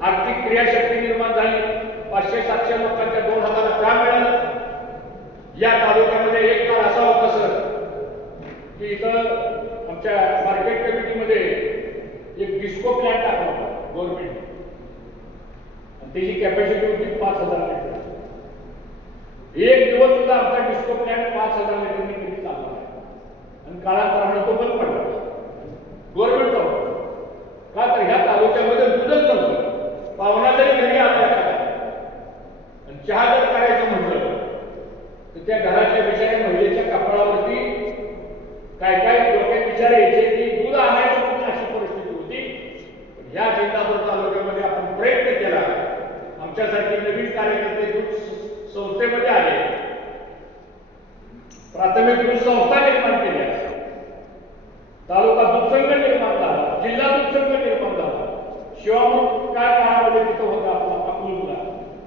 आर्थिक क्रियाशक्ती निर्माण झाली. 500-700 लोकांच्या 2,000 काम मिळालं. या तालुक्यामध्ये एक काळ असा होता सर की इथं आमच्या मार्केट कमिटीमध्ये एक डिस्को प्लॅन्ट टाकला होता गव्हर्नमेंट. त्याची कॅपॅसिटी होती 5,000 लिटर. एक दिवस सुद्धा आमचा डिस्को प्लॅन्ट 5,000 लिटरनी किती चालला आहे आणि काळांतरानं तो बंद पडला. गव्हर्नमेंट होता का तर ह्या तालुक्यामध्ये दूधच नव्हतं. पाहुणा जरी घरी आला आणि चहा जर करायचं म्हटलं तर त्या घरातल्या बिचाऱ्या महिलेच्या कपाळावरती काय काय डोक्यात विचार यायचे की दूध आणायचं म्हणून अशी परिस्थिती होती. ह्या इंदापूर तालुक्यामध्ये आपण प्रयत्न केला. आमच्यासाठी नवीन कार्यकर्ते दूध संस्थेमध्ये आले. प्राथमिक दूध संस्था निर्माण केल्या. तालुका दूध संघ निर्माण झाला. जिल्हा दूध संघ निर्माण झाला. शिवामृत काय काळामध्ये तिथं होता आपला अकलूजला,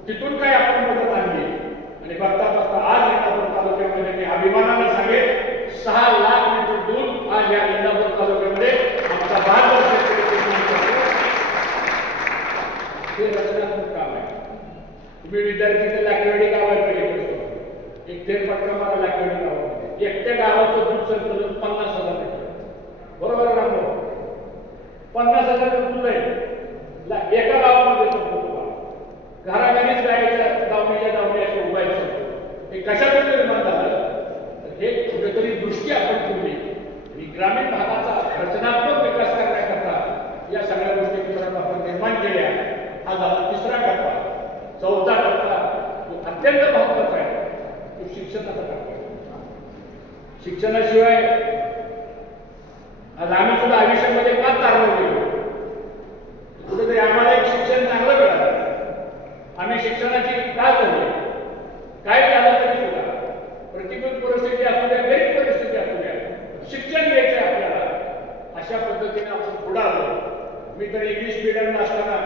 तिथून काय आपण मदत आणली आणि बघता बघता आज इंदापूर तालुक्यामध्ये मी अभिमानाने सांगेन 6 लाख लिटर दूध आज या इंदापूर तालुक्यामध्ये आमचा 72 शेतकरी हे रचनात्मक काम आहे. तुम्ही विद्यार्थी तर लाकडी गाव आहे पलीकडे एक फेरफटका मारा लाकडी गावामध्ये एकट्या गावाचं दूध संकलन 50,000 लिटर. बरोबर आहे ना? 50,000 दूध आहे एका गावामध्ये संपतो. घराघरीच गायच्या दावणीच्या असे उभायचं. हे कशातून निर्माण झालं? हे कुठेतरी दृष्टी आपण ठेवली आणि ग्रामीण भागाचा रचनात्मक विकास करण्याकरता या सगळ्या गोष्टी मित्रांनो आपण निर्माण केल्या. हा झाला तिसरा टप्पा. चौथा टप्पा जो अत्यंत महत्वाचा आहे तो शिक्षणाचा टप्पा. शिक्षणाशिवाय आज आम्ही सुद्धा आयुष्यामध्ये का तारवलं गेलो? कुठेतरी आम्हाला एक शिक्षण चांगलं मिळालं. आम्ही शिक्षणाची का झाली काय झालं तरी सुद्धा प्रतिकूल परिस्थिती असू द्या, गरीब परिस्थिती असू द्या, शिक्षण घ्यायचं आहे आपल्याला. अशा पद्धतीने आपण पुढे आलो. मी तर इंग्लिश मीडियम असताना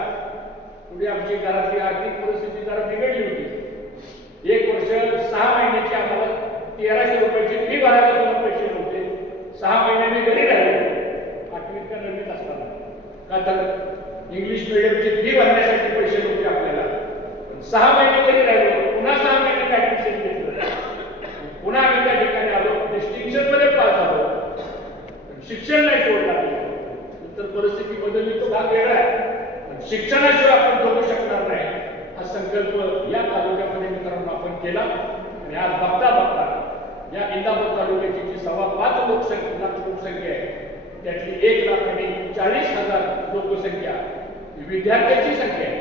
पुढे आमची घरातली आर्थिक परिस्थिती जरा बिघडली होती. 1 वर्ष 6 महिन्याची आम्हाला 1300 रुपयाची फी भरायला सुद्धा पैसे नव्हते. 6 महिने मी घरी राहिलो 8वीत का 9वीत असताना. का तर इंग्लिश मीडियमची फी भरण्यासाठी पैसे नव्हते आपल्याला. 6 महिने घरी राहिलो. पुन्हा 6 महिने ऍडमिशन घेतलं. पुन्हा आम्ही त्या ठिकाणी आलो. डिस्टिंक्शन मध्ये पास झालो. शिक्षण नाही सोडलं. तर परिस्थिती बदलली तो भाग वेगळा आहे. शिक्षणाशिवाय आपण जगू शकणार नाही हा संकल्प या तालुक्यामध्ये मित्रांनो आपण केला. आणि आज बघता बघता या इंदापूर तालुक्याची जी 5.25 लोकसंख्या आहे त्यातली 1,40,000 लोकसंख्या विद्यार्थ्यांची संख्या आहे.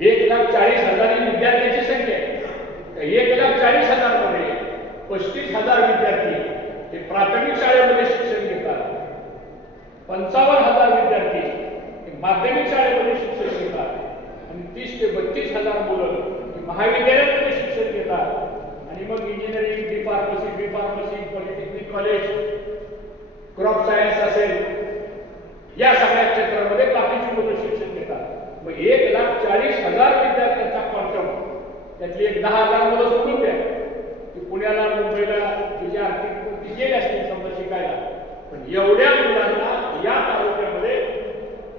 1,40,000 विद्यार्थ्यांची संख्या आहे. प्राथमिक शाळेमध्ये शिक्षण घेतात, 55,000 विद्यार्थी हे माध्यमिक शाळेमध्ये शिक्षण घेतात आणि 30 ते 32,000 मुलं हे महाविद्यालयामध्ये शिक्षण घेतात आणि मग engineering, B pharmacy, polytechnic college, crop science असेल, या सगळ्या क्षेत्रामध्ये बाकीची मुलं शिक्षण घेतात. मग 1,40,000 विद्यार्थ्यांचा क्वांटम, त्यातली 10,000 मुलं सोडून द्या की पुण्याला, मुंबईला तिची आर्थिक परिस्थिती गेली असतील समजा शिकायला, पण एवढ्या मुलांना या तालुक्यामध्ये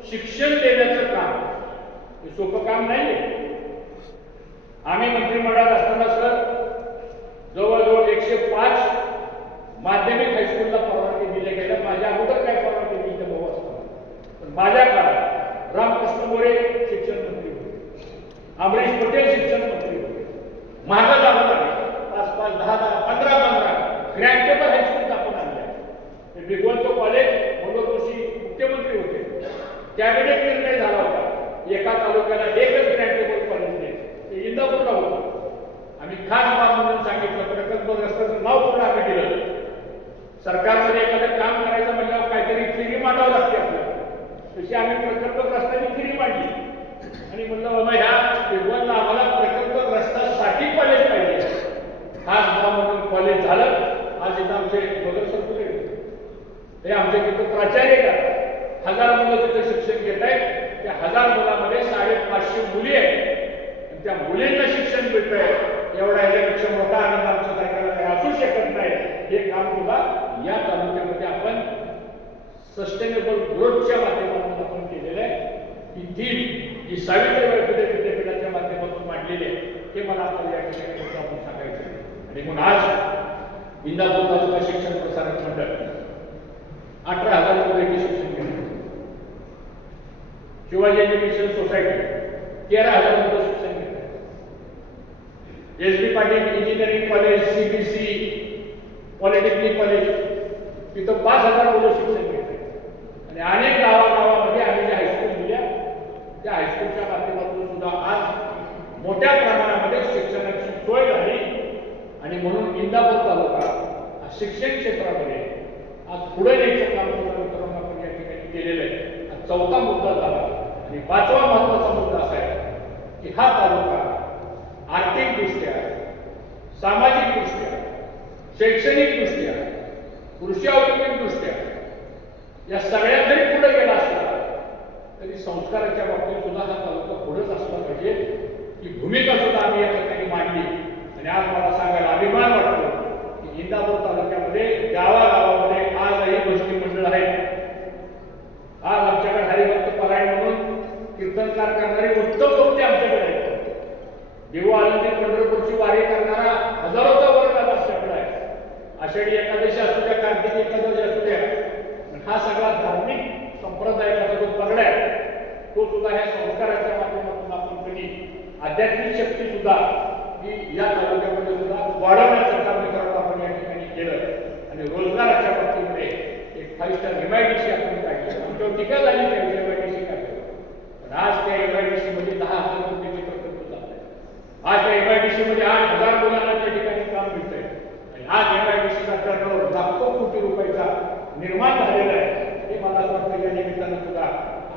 शिक्षण देण्याचं काम हे सोपं काम नाही. आम्ही मंत्रिमंडळात असताना सर जवळजवळ 105 माध्यमिक हायस्कूलला परवानगी दिल्या गेल्या. माझ्या अगोदर काय परवानगी दिली ते भाऊ असताना, पण माझ्या काळात रामकृष्ण मोरे शिक्षण मंत्री होते, अमरीश पटेल शिक्षण मंत्री होते. माझं झालं नाही 5-5, 10-10, 15-15 ग्रँटेबल हायस्कूल आपण आणल्या. भिगवणचं कॉलेज मनोहर जोशी मुख्यमंत्री होते, कॅबिनेट निर्णय झाला होता एका तालुक्याला एकच ग्रँटेबल कॉलेज द्यायचं, ते इंदापूरला होतं. आम्ही खास बाब म्हणून सांगितलं, प्रकल्पग्रस्ताचं नाव पूर्ण आम्ही दिलं. सरकारमध्ये एखादं काम करायचं म्हणल्यावर काहीतरी थिरी मांडावं लागते आपल्याला, तशी आम्ही प्रकल्पग्रस्तांनी थिरी मांडली आणि म्हणलं बाबा ह्या भिगवणला आम्हाला प्रकल्पग्रस्तांसाठी कॉलेज पाहिजे. खास बाब म्हणून कॉलेज झालं. आज इथं आमचे बदल सरकुले हे आमच्या तिथं प्राचार्य का 1000 मुलं तिथं शिक्षण घेत आहेत. त्या 1000 मुलामध्ये 550 मुली आहेत. त्या मुलींना शिक्षण मिळत आहे, एवढा याच्यापेक्षा मोठा आनंद आमच्या सरकारला काही असू शकत नाही. हे काम सुद्धा या तालुक्यामध्ये आपण सस्टेनेबल ग्रोथच्या माध्यमातून आपण केलेलं आहे. ही थीम जी सावित्रीबाई फुले विद्यापीठाच्या माध्यमातून मांडलेली आहे ते मला आपल्याला या ठिकाणी आपण सांगायचं आहे. आणि म्हणून आज इंदापूर तालुका शिक्षण प्रसारक मंडळ 18,000 मुलांचे शिक्षण घेतात. शिवाजी एज्युकेशन सोसायटी 13,000 मुलं शिक्षण घेतात. S.B.. Patil engineering college, CBC polytechnic college तिथं 5,000 मुलं शिक्षण घेतात. आणि अनेक गावागावामध्ये आम्ही ज्या हायस्कूल दिल्या त्या हायस्कूलच्या माध्यमातून सुद्धा आज मोठ्या प्रमाणामध्ये शिक्षणाची सोय झाली. आणि म्हणून इंदापूर तालुका शिक्षण क्षेत्रामध्ये आज पुढे न्यायचं काम सुद्धा आपण या ठिकाणी केलेलं आहे. हा 4था मुद्दा झाला. आणि 5वा महत्वाचा मुद्दा असा आहे की हा तालुका आर्थिकदृष्ट्या, सामाजिकदृष्ट्या, शैक्षणिकदृष्ट्या, कृषी औद्योगिकदृष्ट्या या सगळ्यात जरी पुढे गेला असला तरी संस्काराच्या बाबतीत सुद्धा हा तालुका पुढेच असला पाहिजे. ही भूमिका सुद्धा आम्ही या ठिकाणी मांडली. आणि आज मला सांगायला अभिमान वाटतो की इंदापूर तालुक्यामध्ये गावागावामध्ये आजही भजनी मंडळ आहेत. आज आमच्याकडे हरिभक्त परायण म्हणून कीर्तनकार करणारे उत्तम वक्ते आमच्याकडे आहेत. देऊ आळंदी पंढरपूरची वारी करणारा हजारोचा वर्ग आज आमच्याकडे आहे. आषाढी एकादशी असू द्या, कार्तिकी एकादशी असू द्या, हा सगळा धार्मिक संप्रदायाचा जो पगडा आहे तो सुद्धा ह्या संस्काराच्या माध्यमातून आपण कधी आध्यात्मिक शक्ती सुद्धा ही या तालुक्यामध्ये सुद्धा वाढवण्याचं काम मित्रांनो आपण या ठिकाणी केलं. आणि रोजगाराच्या बाबतीमध्ये एक 5 स्टार MIDC आपण काढलं. आमच्यावर टीका झाली त्या MIDC काढलं, पण आज त्या MIDC मध्ये 10,000 कोटीचे प्रकल्प चालत आहे. आज त्या MIDC मध्ये 8,000 मुलांना त्या ठिकाणी काम मिळत आहे. आणि आज MIDCचा टर्नओव्हर लाखो कोटी रुपयाचा निर्माण झालेला आहे. हे मला असं वाटतं या निमित्तानं सुद्धा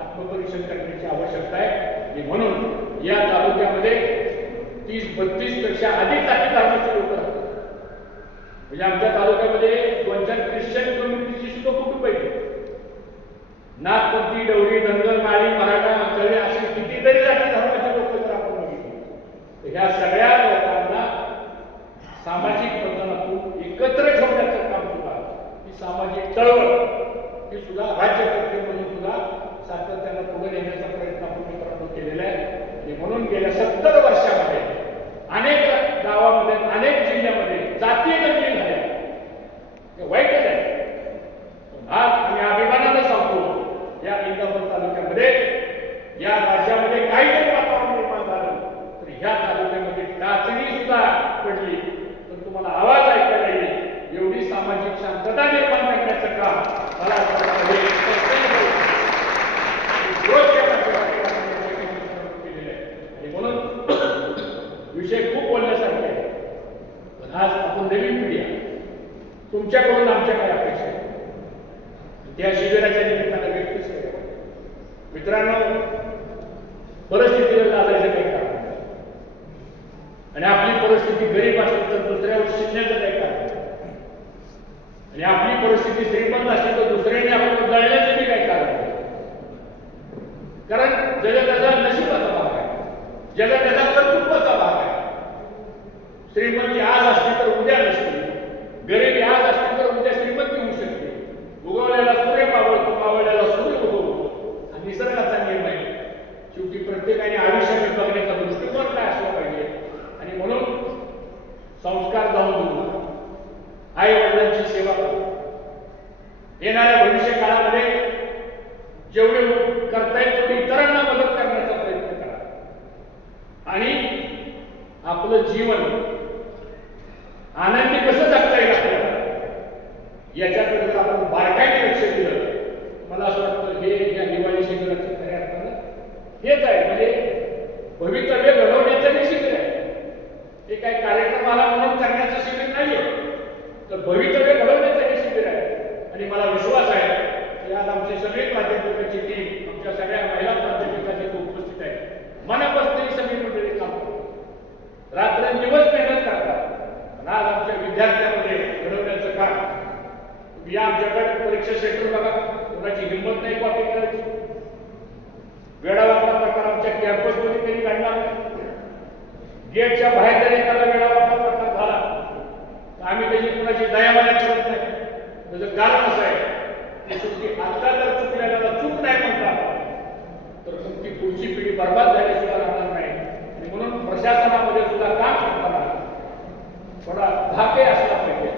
आत्मपरीक्षण करण्याची आवश्यकता आहे. आणि म्हणून या तालुक्यामध्ये 30-32 पेक्षा अधिक जाती धर्माचे लोक राहतात. म्हणजे आमच्या तालुक्यामध्ये 2-4 ख्रिश्चन कम्युनिटीची सुद्धा कुटुंब आहेत. नागपंथी, डवरी, धनगर, माळी, मराठा, तळे असे कितीतरी जाती धर्माचे लोक जर आपण बघितले तर ह्या सगळ्या लोकांना सामाजिक बंधनातून एकत्र ठेवण्याचं काम सुद्धा, ही सामाजिक चळवळ ही सुद्धा राज्यकर्ते म्हणून सुद्धा सातत्यानं पुढे नेण्याचा प्रयत्न आपण मित्रांनो केलेला आहे. आणि म्हणून गेल्या 70 वर्षामध्ये अनेक गावामध्ये, अनेक जिल्ह्यामध्ये जातीय दंगली झाल्या. हे वाईटच आहे. आज आम्ही अभिमानानं सांगतो या इंदापूर तालुक्यामध्ये, या राज्यामध्ये काही जरी वातावरण निर्माण झालं तर ह्या तालुक्यामध्ये टाचणी सुद्धा पडली तर तुम्हाला आवाज ऐकायला येईल. एवढी सामाजिक शांतता निर्माण करण्याचं काम मला केलेलं आहे. आणि म्हणून विषय खूप बोलण्यासारखे आहे. पण आज आपण नवीन पिढी आहे. तुमच्याकडून आमच्या काय अपेक्षा आहे त्या शिबिराच्या निमित्तानं व्यक्तच केल्या. मित्रांनो, परिस्थितीला लाजायचं काही कारण नाही. आणि आपली परिस्थिती गरीब असली तर दुसऱ्यावर शिकण्याचं काही कारण नाही. आणि आपली परिस्थिती श्रीमंत असली तर दुसऱ्याने आपण जळण्याचं बी काही कारण नाही. कारण ज्याचा त्याचा नशिबाचा भाग आहे, ज्याचा त्याचा कर्तृत्वाचा भाग आहे. श्रीमंती आज असली तर उद्या नसते, गरिबी आज असली तर उद्या श्रीमंती होऊ शकते. उगवलेला सूर्य मावळतो, मावळलेला सूर्य उगवतो. हा निसर्गाचा नियम आहे. शेवटी प्रत्येकाने आयुष्याकडे बघण्याचा दृष्टिकोन काय असला पाहिजे. आणि म्हणून संस्कार जाऊन देऊ, आई वडिलांची सेवा करा. येणाऱ्या भविष्य काळामध्ये जेवढे करता येईल तेवढी इतरांना मदत करण्याचा प्रयत्न करा. आणि आपलं जीवन आनंदी कसं जगता येईल आपल्याला याच्याकडे जर आपण बारकाईने लक्ष दिलं, मला असं वाटतं हे या दिवाळी शिबिराचं खऱ्या अर्थानं हेच आहे. म्हणजे भवितव्य घडवण्याचं हे शिबिर आहे. हे काही कार्यक्रमाला म्हणून करण्याचं शिबिर नाहीये, तर भवितव्य घडवण्याचं हे शिबिर आहे. आणि मला विश्वास आहे की आज आमचे सगळे प्राध्यापकाची टीम, आमच्या सगळ्या महिला प्राध्यापकाची उपस्थित आहे. मनापासून ही सगळी मंडळी काम करतात, रात्रंदिवस मेहनत करतात. आज आमच्या विद्यार्थ्यांमध्ये घडवण्याचं काम. या आमच्याकडे परीक्षा सेंटर बघा, कोणाची हिंमत नाही कॉपी करायची. वेळावाटा प्रकार आमच्या कॅम्पसमध्ये तरी घडणार नाही. गेटच्या बाहेर जरी एखादा वेळावाटा प्रकार झाला तर आम्ही त्याची कोणाची दयामाया करत नाही. त्याचं कारण असं आहे की शेवटी आता जर चुकल्याला चूक नाही म्हणतात तर तुमची पुढची पिढी बर्बाद झाल्याशिवाय राहणार नाही. आणि म्हणून प्रशासनामध्ये सुद्धा काम करताना थोडा धाके असला पाहिजे,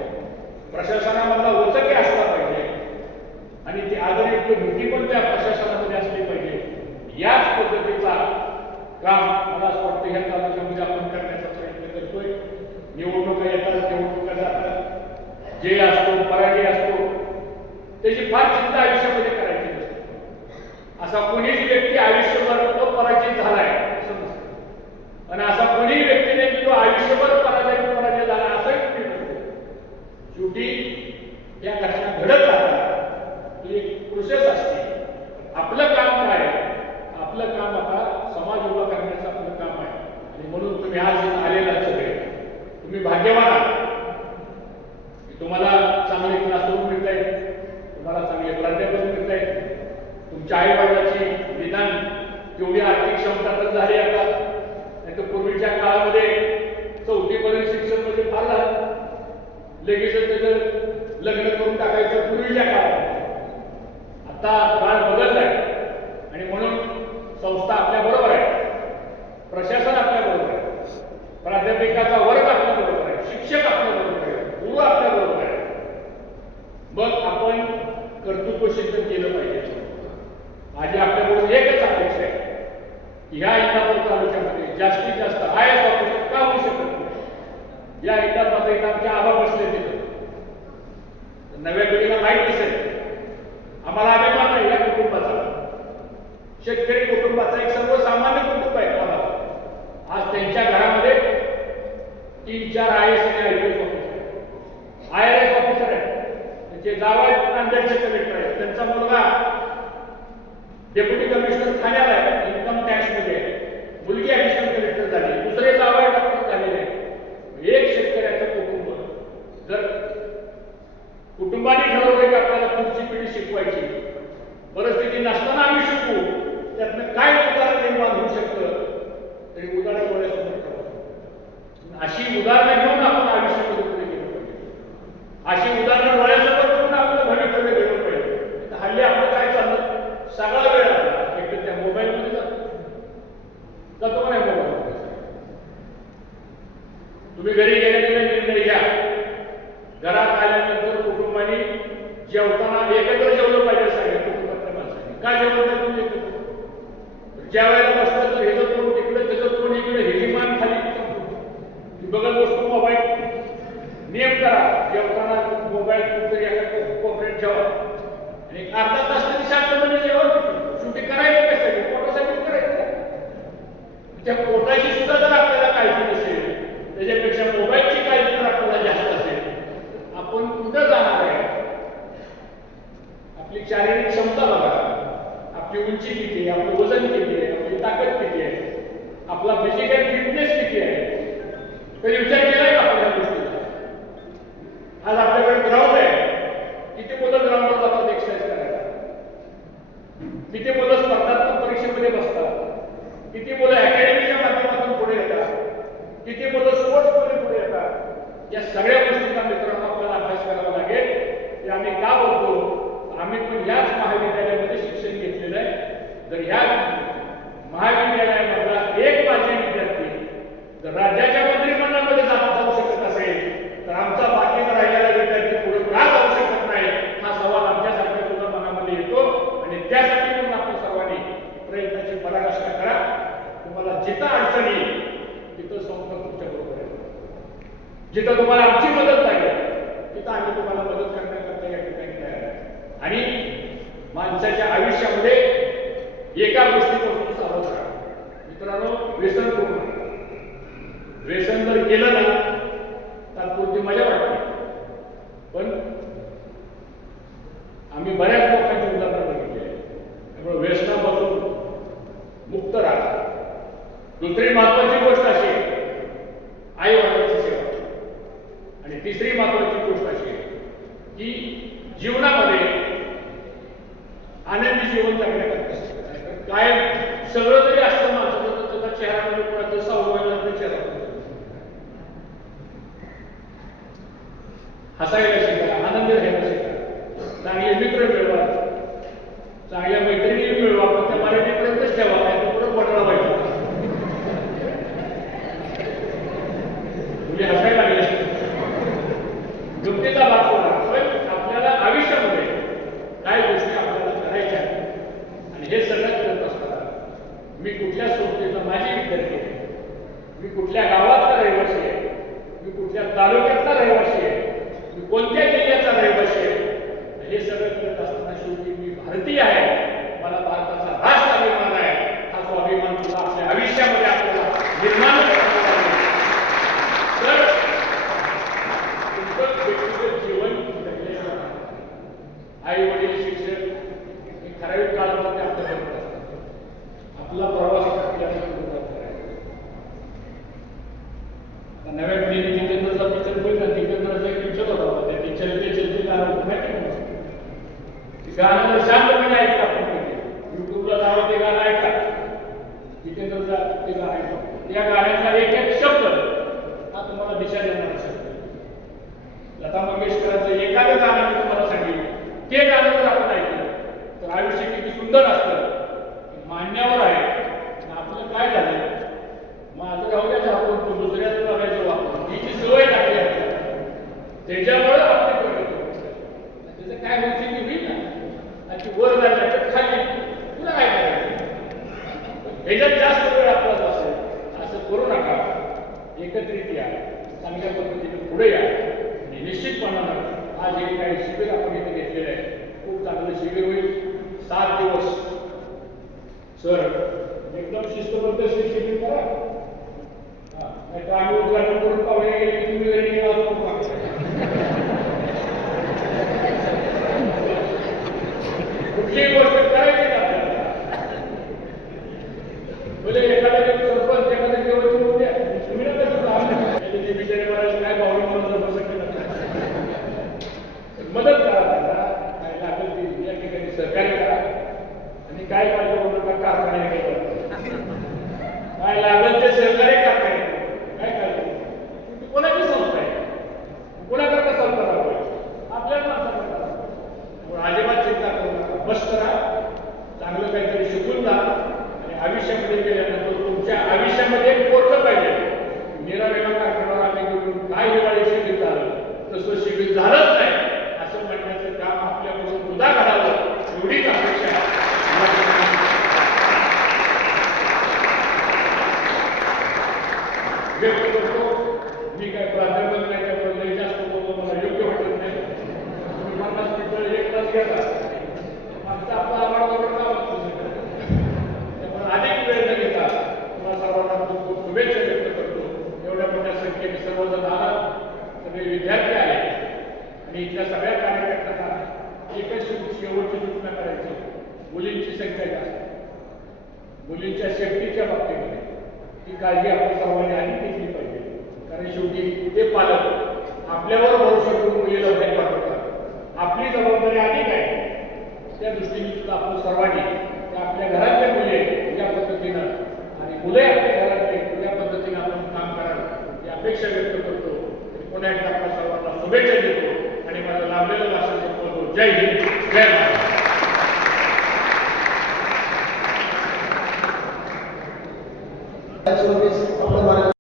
प्रशासनामधला वचके असला पाहिजे. आणि ती आदरयुक्त भीती पण त्या प्रशासनामध्ये असली पाहिजे. याच पद्धतीचा काम मला असं वाटतं ह्या तालुक्यामध्ये आपण करण्याचा प्रयत्न करतोय. निवडणुका येतात, निवडणुका जातात, जे असतो पराजय असतो त्याची फार चिंता आयुष्यामध्ये करायची नसते. असा कोणीच व्यक्ती आयुष्यभर तो पराजित झालाय असं नसतं. आणि असा कोणीही व्यक्ती नाही की तो आयुष्यभर पराजय झाला असंही कोणी नसतं. शेवटी या घटना घडत राहतात, ही एक प्रोसेस असते. आपलं काम काय आहे? आपलं काम आता समाज उभा करण्याचं आपलं काम आहे. आणि म्हणून तुम्ही आज आलेला सगळे तुम्ही भाग्यवान आहात. तुम्हाला चांगले क्लासरूम मिळत आहेत, तुम्हाला चांगले प्राध्यापक मिळत आहेत, तुमच्या आई वडिलांची निदान तेवढी आर्थिक क्षमता तर झाली आता. नाही तर पूर्वीच्या काळामध्ये 4थीपर्यंत शिक्षण म्हणजे फार झालं, लगेच त्याचं लग्न करून टाकायचं पूर्वीच्या काळात. आता काळ बदललाय आणि म्हणून संस्था आपल्या बरोबर आहे, प्रशासन आपल्या बरोबर आहे, प्राध्यापिकाचा वर्ग आपल्या बरोबर आहे, शिक्षक आपल्या बरोबर आहे, गुरु आपल्या बरोबर आहे. मग आपण कर्तृत्व सिद्ध केलं पाहिजे. माझी आपल्याबरोबर एकच अपेक्षा आहे की ह्या इंदापूर तालुक्यामध्ये जास्तीत जास्त IAS ऑफिसर का होऊ शकत नाही. या इंदापूरमध्ये इथं आमचे आबा बसले तिथं, नव्या पिढीला माहीत नसेल, आम्हाला अभिमान आहे या कुटुंबाचा. शेतकरी कुटुंबाचा एक सर्वसामान्य कुटुंब आहे आम्हाला. आज त्यांच्या घरामध्ये 3-4 IAS आणि IPS ऑफिसर, IRS ऑफिसर आहेत. त्यांचे जावई नांदेडचे कलेक्टर आहेत, त्यांचा मुलगा डेप्युटी कमिशनर ठाण्याला आहे, इन्कम टॅक्समध्ये आहे, मुलगी ऍडिशनल कलेक्टर झाली, दुसरे जावई डॉक्टर झालेले आहेत. एक शेतकऱ्याचं कुटुंब जर कुटुंबाने ठरवलं की आपल्याला पुढची पिढी शिकवायची, परिस्थिती नसताना आम्ही शिकू, त्यातनं काय उदाहरण निर्माण होऊ शकतं तरी उदाहरण डोळ्यासमोर ठेवा. अशी उदाहरणं घेऊन आपण आयुष्यामध्ये पुढे गेलं पाहिजे. अशी उदाहरणं डोळ्यासमोर ठेवून आपलं भवितव्य गेलं पाहिजे. हल्ली आपलं काय चाललं, सगळा वेळ आपला एक तर त्या मोबाईलमध्ये जातो का नाही मोबाईल. तुम्ही घरी गेल्या निर्णय घ्या. घरात आल्यानंतर कुटुंबाने जेवताना एकत्र जेवलं पाहिजे सगळ्या कुटुंबातल्या माणसाने. का जेवण तुम्ही एकत्र? ज्या वेळेला बसलं तर ह्याचं तोंड तिकडे, त्याचं तोंड इकडे, ह्याची मान खाली बघत बसतो मोबाईल. नियम करा, जेवताना मोबाईल कुठतरी एका कोपऱ्यात ठेवा आणि अर्धा तास तरी शांतपणे जेवण. शेवटी करायचं कशासाठी? पोटासाठी करायचं. त्या पोटाची सुद्धा जर आपल्याला काळजी नसेल, त्याच्यापेक्षा मोबाईलची काळजी जर आपल्याला जास्त असेल, आपण कुठं या सगळ्या गोष्टींचा मित्रांनो आपल्याला अभ्यास करावा लागेल की आम्ही का बोलतो. आम्ही पण याच महाविद्यालयामध्ये शिक्षण घेतलेलं आहे. जर ह्या महाविद्यालयामधला एक माझे विद्यार्थी जर राज्याच्या मंत्रिमंडळामध्ये जाऊ शकत असेल तर आमचा बाकीचा राहिलेला विद्यार्थी पुढे का जाऊ शकत नाही हा सवाल आमच्यासारख्या सुद्धा मनामध्ये येतो. आणि त्यासाठी म्हणून आपण सर्वांनी प्रयत्नाची पराकाष्ठा करा. तुम्हाला जिथं अडचण येईल तिथं संपर्क तुमच्या बरोबर आहे. जिथं तुम्हाला आमची मदत लागेल तिथं आम्ही तुम्हाला मदत करण्याकरता या ठिकाणी तयार आहे. आणि माणसाच्या आयुष्यामध्ये एका गोष्टीपासून सावध राहा मित्रांनो, व्यसन करू नका. व्यसन जर केलं ना तात्पुरती मजा वाटते, पण आम्ही बऱ्याच लोकांची उदाहरणं बघितली आहे. त्यामुळे व्यसनापासून मुक्त राहा. दुसरी महत्वाची गोष्ट अशी आहे आई वडिलांची सेवा. आणि तिसरी महत्वाची गोष्ट अशी आहे की जीवनामध्ये आनंदी जीवन जगण्याकरता काय सगळं जरी असतं माणसाचं तर त्याचा चेहऱ्यामध्ये कोणाचं सावरवायला चेहरा हसायला शिका, आनंदी राहायला शिका, चांगले मित्र मिळवा, चांगल्या मैत्रिणी मिळवा, पण त्या मराठीपर्यंतच ठेवा. काय तो पुढे पडला पाहिजे. म्हणजे हसायला लागले गमतीचा भाग होणार. पण आपल्याला आयुष्यामध्ये काय गोष्टी आपल्याला करायच्या आणि हे सगळं करत असताना मी कुठल्या संस्थेचा माझी विद्यार्थी आहे, मी कुठल्या गावातला रहिवासी आहे, मी कुठल्या तालुक्यातला रहिवासी आहे, मी कोणत्या जिल्ह्याचा रहिवासी आहे, हे सगळं करत असताना शेवटी मी भारतीय आहे. मला भारताचा राष्ट्राभिमान आहे. हा स्वाभिमान सुद्धा आपल्या आयुष्यामध्ये आपल्याला निर्माण करावा लागेल. तर तुमचं व्यक्तिगत जीवन आई वडील शिक्षक हे ठराविक काळामध्ये आपल्याला आपला प्रवास आपल्याला नव्या पिढीने जितेंद्रचा पिक्चर बघितला. जितेंद्रचा एक पिक्चर होता त्या चलते चलते गाणं माहिती गाणं जर शांतपणे ऐकलं आपण युट्यूबला जावं ते गाणं ऐका. जितेंद्रचा ते गाणं ऐकलं. त्या गाण्याचा एक एक शब्द हा तुम्हाला दिशा देणार शब्द. लता मंगेशकरांचं एखादं गाणं मी तुम्हाला सांगितलं ते गाणं जर आपण ऐकलं तर आयुष्य किती सुंदर असतं. मान्यावर आहे आपलं काय झालं माझं गावच्या आपण दुसऱ्याचं बघायचं वापर हिची सवय टाकली आपल्याला त्याच्यामुळे आपली प्रगती त्याचं काय होईल की होईल ना आणि वर जायला तर खाली तुला काय करायचं ह्याच्यात जास्त वेळ आपलाच असेल असं करू नका. एकत्रित या, चांगल्या पद्धतीने पुढे या आणि निश्चितपणानं आज हे काही शिबिर आपण इथे घेतलेलं आहे खूप चांगलं शिबिर होईल. 7 दिवस सर एकदम शिस्तबद्ध शिबिर करा. नाही तर आम्ही उद्घाटन करून पाहुणे गेले तुम्ही घरी गेला कुठलीही गोष्ट करायची ना आपल्याला म्हणजे एखादा सरपंच एखाद्या जेवण होऊ द्या तुम्ही ना कसं बिचारे मला काय पाहुणे म्हणून मदत करा त्याला काय लागेल ती या ठिकाणी सहकार्य करा. आणि काय पाहिजे म्हणून कारखाने काय लागेल ते सहकार्य कारखाने काय करायचं कोणाची संस्था आहे कोणाकरता संस्था राबवायची आपल्याच माणसाकरता अजिबात चिंता करू नका. मस्त राहा, चांगलं काहीतरी शिकून जा आणि आयुष्यामध्ये गेल्यानंतर तुमच्या आयुष्यामध्ये पोचलं पाहिजे. निरावेला कारखान्यावर आम्ही घेऊन काय हिवाळी शिबिर झालं तसं शिबिर झालंच नाही असं म्हणण्याचं काम आपल्याकडून सुद्धा करावं एवढीच अपेक्षा व्यक्त करतो. मी काय प्राधान्य नाही त्यामुळे जास्त बोलतो मला योग्य वाटत नाही. तुम्ही 50 मिनिटं 1 तास घेता मागचा आपला आवाज त्यामुळे अनेक वेळ न घेता तुम्हाला सर्वांना खूप शुभेच्छा व्यक्त करतो. एवढ्या मोठ्या संख्येने सर्वजण आला, सगळे विद्यार्थी आले आणि इथल्या सगळ्या कार्यकर्त्यांना एकच शेवटची सूचना करायची. मुलींची संख्या जास्त, मुलींच्या सेफ्टीच्या बाबतीमध्ये ही काळजी आपण सर्वांनी आधी घेतली पाहिजे. कारण शेवटी ते पालक आपल्यावर भरोसा करून मुलीला बाहेर पाठवतात. आपली जबाबदारी अधिक आहे. त्या दृष्टीने सुद्धा आपण सर्वांनी आपल्या घरातल्या मुली आहेत या पद्धतीनं आणि मुले आपल्या घरातले या पद्धतीनं आपण काम करावं ही अपेक्षा व्यक्त करतो. पुन्हा एकदा शुभेच्छा देतो आणि माझं लांबलेलं भाषण संपवतो. जय हिंद, जय महाराष्ट्र. स्वरूपी